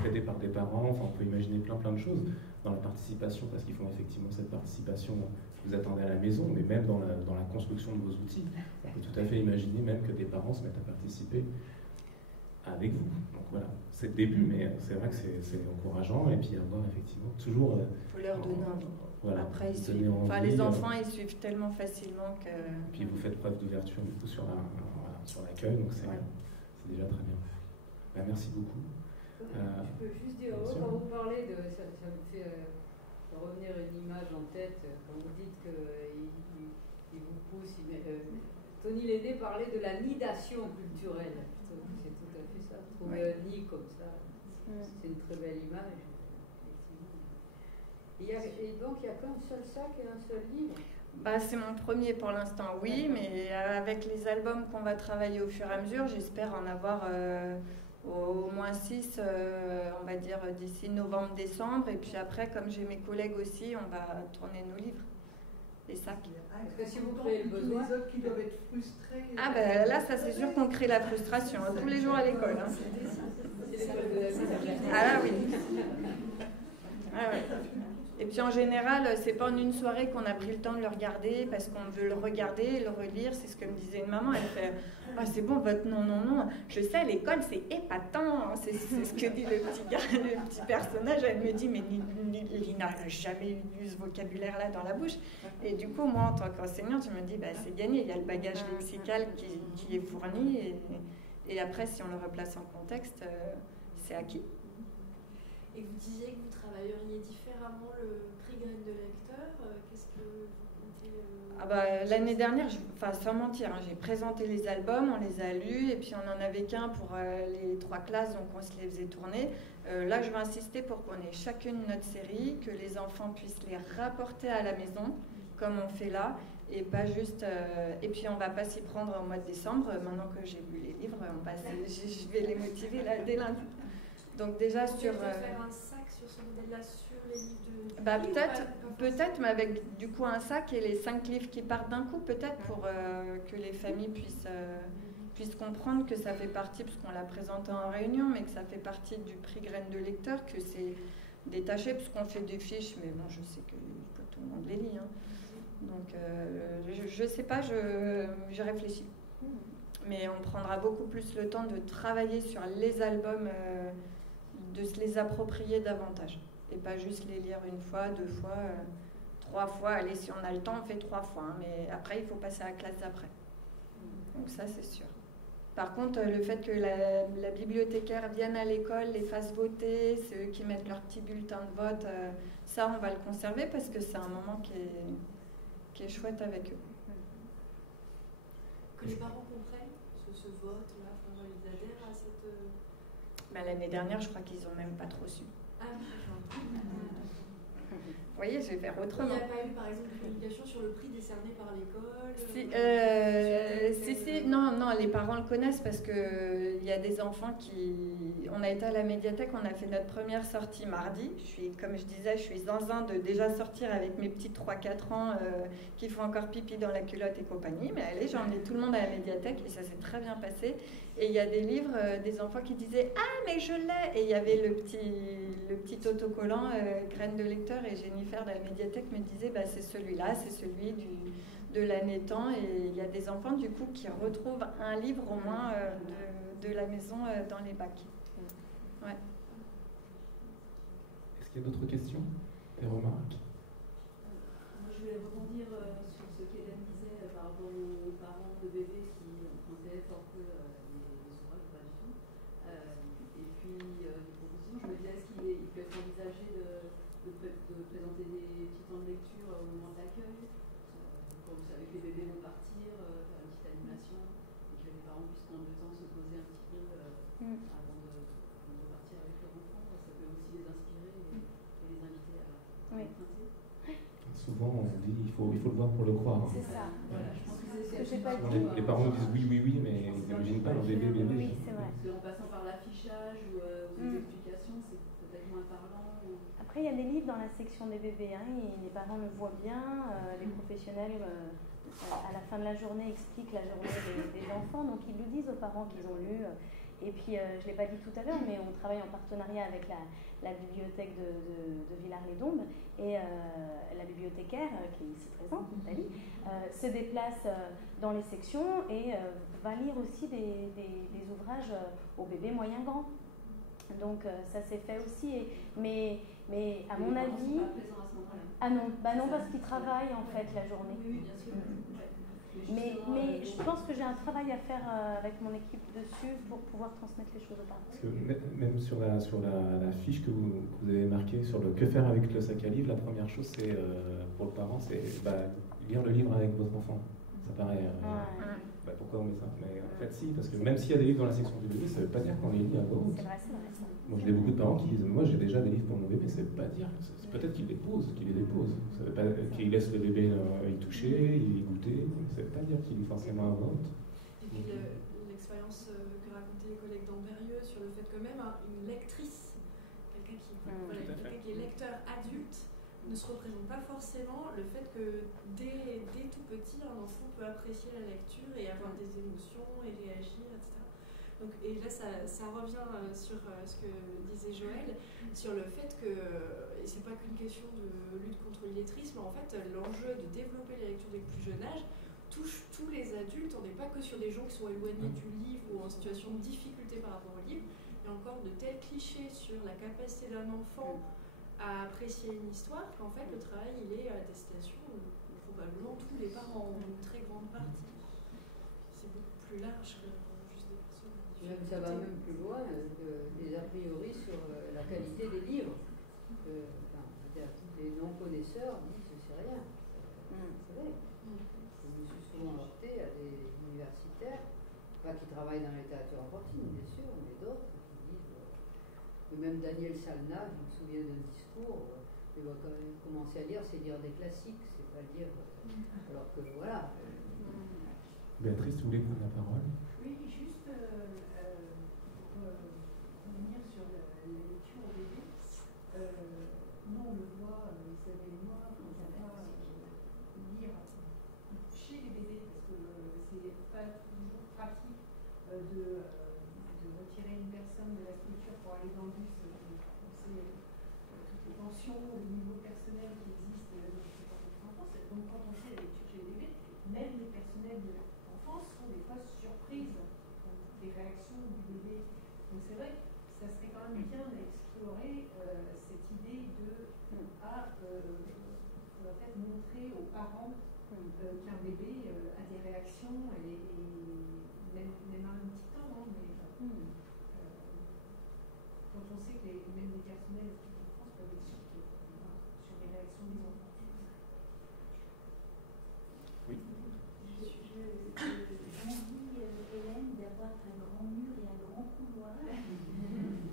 traité par des parents. On peut imaginer plein de choses dans la participation, parce qu'ils font effectivement cette participation que vous attendez à la maison, mais même dans la construction de vos outils. On peut tout à fait imaginer même que des parents se mettent à participer avec vous. Donc voilà, c'est le début, mais c'est vrai que c'est encourageant, et puis avoir effectivement toujours... Il faut leur donner envie. Voilà, après, les enfants, ils suivent tellement facilement que... Et puis vous faites preuve d'ouverture du coup sur l'accueil, donc c'est déjà très bien. Merci beaucoup. Je peux juste dire, quand vous parlez ça me fait revenir une image en tête, quand vous dites qu'il vous pousse. Tony Léné parlait de la nidation culturelle. C'est tout à fait ça. Trouver un nid comme ça, c'est une très belle image. Et donc il n'y a qu'un seul sac et un seul livre? C'est mon premier pour l'instant, oui, mais avec les albums qu'on va travailler au fur et à mesure, j'espère en avoir au moins 6, on va dire, d'ici novembre-décembre. Et puis après, comme j'ai mes collègues aussi, on va tourner nos livres, les sacs. Parce que si vous créez le besoin... Les autres qui doivent être frustrés... Là, ça c'est sûr qu'on crée la frustration, tous les jours à l'école. Oui. Et puis en général, c'est pas en une soirée qu'on a pris le temps de le regarder, parce qu'on veut le regarder, le relire. C'est ce que me disait une maman. Elle fait c'est bon, votre non. Je sais, à l'école, c'est épatant. C'est ce que dit le petit personnage. Elle me dit, mais Lina n'a jamais eu ce vocabulaire-là dans la bouche. Et du coup, moi, en tant qu'enseignante, je me dis, c'est gagné. Il y a le bagage lexical qui est fourni. Et après, si on le replace en contexte, c'est acquis. Et vous disiez que vous travailleriez différemment le prix Graines de lecteur. Qu'est-ce que vous comptez l'année dernière, sans mentir, j'ai présenté les albums, on les a lus, et puis on n'en avait qu'un pour les 3 classes, donc on se les faisait tourner. Là, je vais insister pour qu'on ait chacune notre série, que les enfants puissent les rapporter à la maison comme on fait là, et pas juste... et puis on va pas s'y prendre au mois de décembre. Maintenant que j'ai lu les livres, je vais les motiver là, dès lundi. Donc déjà sur... faire un sac sur ce modèle-là, sur les livres de... peut-être, mais avec du coup un sac et les 5 livres qui partent d'un coup, peut-être pour que les familles puissent comprendre que ça fait partie, puisqu'on l'a présenté en réunion, mais que ça fait partie du prix Graines de lecteur, que c'est détaché, puisqu'on fait des fiches, mais bon, je sais que tout le monde les lit. Hein. Donc, je sais pas, je réfléchis. Mais on prendra beaucoup plus le temps de travailler sur les albums, de se les approprier davantage. Et pas juste les lire 1 fois, 2 fois, 3 fois. Allez, si on a le temps, on fait 3 fois. Hein, mais après, il faut passer à la classe d'après. Donc ça, c'est sûr. Par contre, le fait que la bibliothécaire vienne à l'école, les fasse voter, c'est eux qui mettent leur petit bulletin de vote, ça, on va le conserver parce que c'est un moment qui est chouette avec eux. Que les parents comprennent ce vote-là, ils adhèrent à cette... L'année dernière, je crois qu'ils n'ont même pas trop su. Ah, d'accord. Vous voyez, je vais faire autrement. Il n'y a pas eu, par exemple, une communication sur le prix décerné par l'école? Si, non, les parents le connaissent parce qu'il y a des enfants qui... On a été à la médiathèque, on a fait notre première sortie mardi. Comme je disais, je suis zinzin de déjà sortir avec mes petits 3-4 ans qui font encore pipi dans la culotte et compagnie. Mais allez, j'ai emmené tout le monde à la médiathèque et ça s'est très bien passé. Et il y a des livres, des enfants qui disaient « Ah, mais je l'ai !» Et il y avait le petit autocollant Graines de lecteur, et Jennifer de la médiathèque me disait bah, « C'est celui-là, c'est celui de l'année temps. » Et il y a des enfants, du coup, qui retrouvent un livre au moins de la maison dans les bacs. Ouais. Est-ce qu'il y a d'autres questions? Des remarques? Moi, je voulais rebondir sur ce qu'Hélène disait par rapport aux parents de bébés qui empruntaient fort peu les ouvrages, pas du tout. Et puis, des propositions, je me disais, est-ce qu'il peut être envisagé de présenter des petits temps de lecture au moment de l'accueil, quand vous savez que les bébés vont partir, faire une petite animation, et que les parents puissent prendre le temps de se poser un petit peu avant de partir avec leur enfant. Ça peut aussi les inspirer et les inviter à emprunter. Souvent, on dit il faut le voir pour le croire. C'est ça. Voilà, je pense que c'est ce que j'ai pas souvent, dit. les parents disent oui, mais ils n'imaginent pas leur bébé. Oui, c'est vrai. Parce qu'en passant par l'affichage ou les explications, c'est peut-être moins parlant. Après, il y a des livres dans la section des bébés, hein, et les parents le voient bien, les professionnels à la fin de la journée expliquent la journée des enfants, donc ils le disent aux parents qu'ils ont lu. Et puis, je ne l'ai pas dit tout à l'heure, mais on travaille en partenariat avec la bibliothèque de Villars-les-Dombes, et la bibliothécaire, qui est ici présente, Nathalie, se déplace dans les sections et va lire aussi des ouvrages aux bébés moyens grands. Donc ça s'est fait aussi, mais à mon avis... Ah non, parce qu'ils travaillent en fait la journée. Oui, bien sûr. Mais je pense que j'ai un travail à faire avec mon équipe dessus pour pouvoir transmettre les choses aux parents. Parce que même sur la fiche que vous avez marquée sur le que faire avec le sac à livres, la première chose c'est pour le parent, c'est lire le livre avec votre enfant. Ça paraît... pourquoi on met ça? Mais en fait si, parce que même s'il y a des livres dans la section du bébé, ça ne veut pas dire qu'on les lit à voix haute. C'est vrai. Moi j'ai beaucoup de parents qui disent moi j'ai déjà des livres pour mon bébé, ça ne veut pas dire, c'est peut-être qu'ils les posent, qu'ils les déposent. Ça veut pas qu'ils laissent le bébé y toucher, y goûter, ça ne veut pas dire qu'il lit forcément à voix haute. Et puis l'expérience que racontaient les collègues d'Amberieux sur le fait que même une lectrice, quelqu'un qui est lecteur adulte, ne se représente pas forcément le fait que dès tout petit, un enfant peut apprécier la lecture et avoir des émotions et réagir, etc. Donc, et là, ça revient sur ce que disait Joël, sur le fait que, et c'est pas qu'une question de lutte contre l'illettrisme, en fait, l'enjeu de développer la lecture dès le plus jeune âge touche tous les adultes. On n'est pas que sur des gens qui sont éloignés du livre ou en situation de difficulté par rapport au livre. Il y a encore de tels clichés sur la capacité d'un enfant à apprécier une histoire qu'en fait le travail il est à destination de probablement tous les parents en une très grande partie. C'est beaucoup plus large que juste des personnes. Ça va même plus loin que des a priori sur la qualité des livres. Les non-connaisseurs disent que c'est rien. C'est vrai. Je me suis souvent heurté à des universitaires, pas qui travaillent dans la littérature enfantine bien sûr, mais d'autres qui disent... même Daniel Salna, je me souviens d'un discours, il va quand même commencer à lire, c'est lire des classiques, c'est pas lire. Alors que voilà. Béatrice, vous voulez prendre la parole? Oui, juste pour revenir sur la lecture au bébé. Nous, on le voit, Isabelle et moi, quand on va lire chez les bébés, parce que c'est pas toujours pratique de retirer une personne de la structure pour aller dans le bus. On sait toutes les tensions, le niveau personnel qui existe dans la petite enfance. Donc, quand on fait la lecture chez les bébés, même les personnels de l'enfance sont des fois surprises des réactions du bébé. Donc, c'est vrai que ça serait quand même bien d'explorer cette idée de en fait, montrer aux parents qu'un bébé a des réactions et même un petit temps, hein, mais quand on sait que même les personnels de petite enfance peuvent être surpris sur les réactions des enfants. Oui. J'envie, Hélène, d'avoir un grand mur et un grand couloir,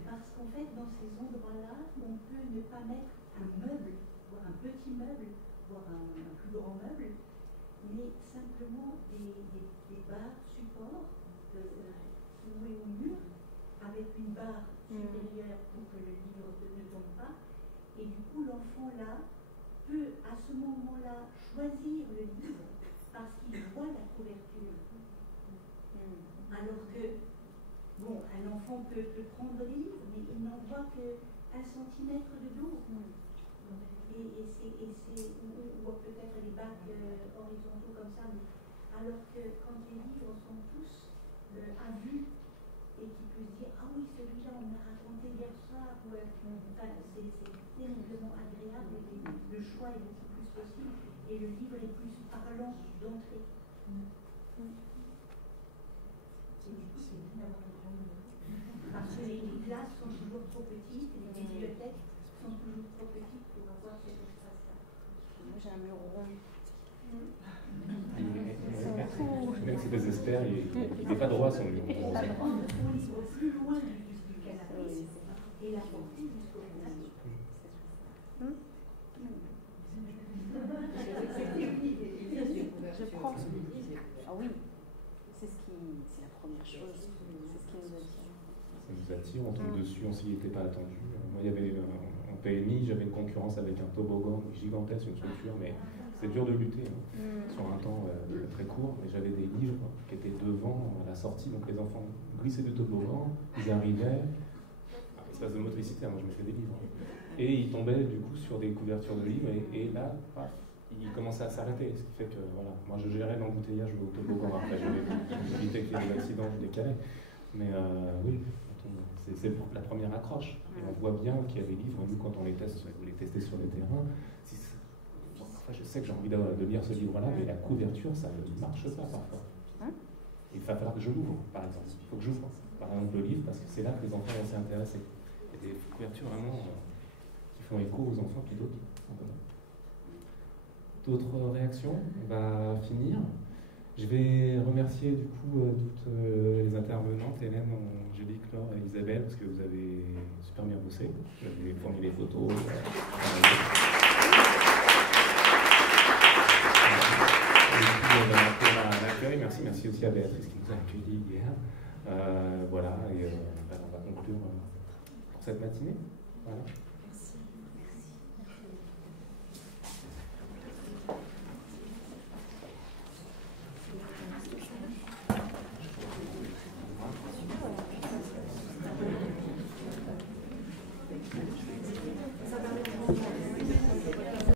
parce qu'en fait, dans ces endroits-là, on peut ne pas mettre un meuble, voire un petit meuble, voire un plus grand meuble, mais simplement des barres supports nouées au mur, avec une barre supérieure pour que le livre ne tombe pas. Et du coup, l'enfant là peut à ce moment-là choisir le livre parce qu'il voit la couverture. Alors que, bon, un enfant peut prendre le livre, mais il n'en voit qu'1 centimètre de dos. Ou peut-être les bacs horizontaux comme ça, mais alors que quand les livres sont tous à vue et qu'il peut se dire ah oui, celui-là on m'a raconté hier soir, c'est terriblement agréable et le choix est beaucoup plus possible et le livre est plus parlant d'entrée. Parce que les classes sont toujours trop petites, les bibliothèques sont toujours trop petites pour avoir cet espace-là. Moi j'ai un mur rond. Même s'il désespère, il n'est pas droit son mur. On va prendre son livre plus loin du canapé et la porter jusqu'au canapé. Je prends. Ah oui, c'est la première chose, c'est ce qui nous attire. Ça nous attire, on tombe dessus, on s'y était pas attendu. Moi, il y avait en PMI, j'avais une concurrence avec un toboggan gigantesque, une structure, mais c'est dur de lutter sur un temps très court. Mais j'avais des livres qui étaient devant à la sortie, donc les enfants glissaient du toboggan, ils arrivaient, espace de motricité, moi je mettais des livres, et ils tombaient du coup sur des couvertures de livres, et là, paf, ils commençaient à s'arrêter, ce qui fait que voilà, moi je gérais l'embouteillage au toboggan après, j'avais évité qu'il y ait des accidents, je décalais. Mais oui, c'est pour la première accroche. Et on voit bien qu'il y a des livres, nous quand on les teste, vous les testez sur le terrain, parfois je sais que j'ai envie de lire ce livre-là, mais la couverture, ça ne marche pas parfois. Il va falloir que je l'ouvre, par exemple. Il faut que j'ouvre, par exemple, le livre, parce que c'est là que les enfants vont s'y intéresser. Il y a des couvertures vraiment qui font écho aux enfants, puis d'autres. D'autres réactions? On va finir. Je vais remercier du coup toutes les intervenantes, Hélène, Angélique, Laure et Isabelle, parce que vous avez super bien bossé. Vous avez fourni les photos. Pour l'accueil, merci aussi à Béatrice qui nous a accueillis hier. Voilà, et on va conclure pour cette matinée. Voilà.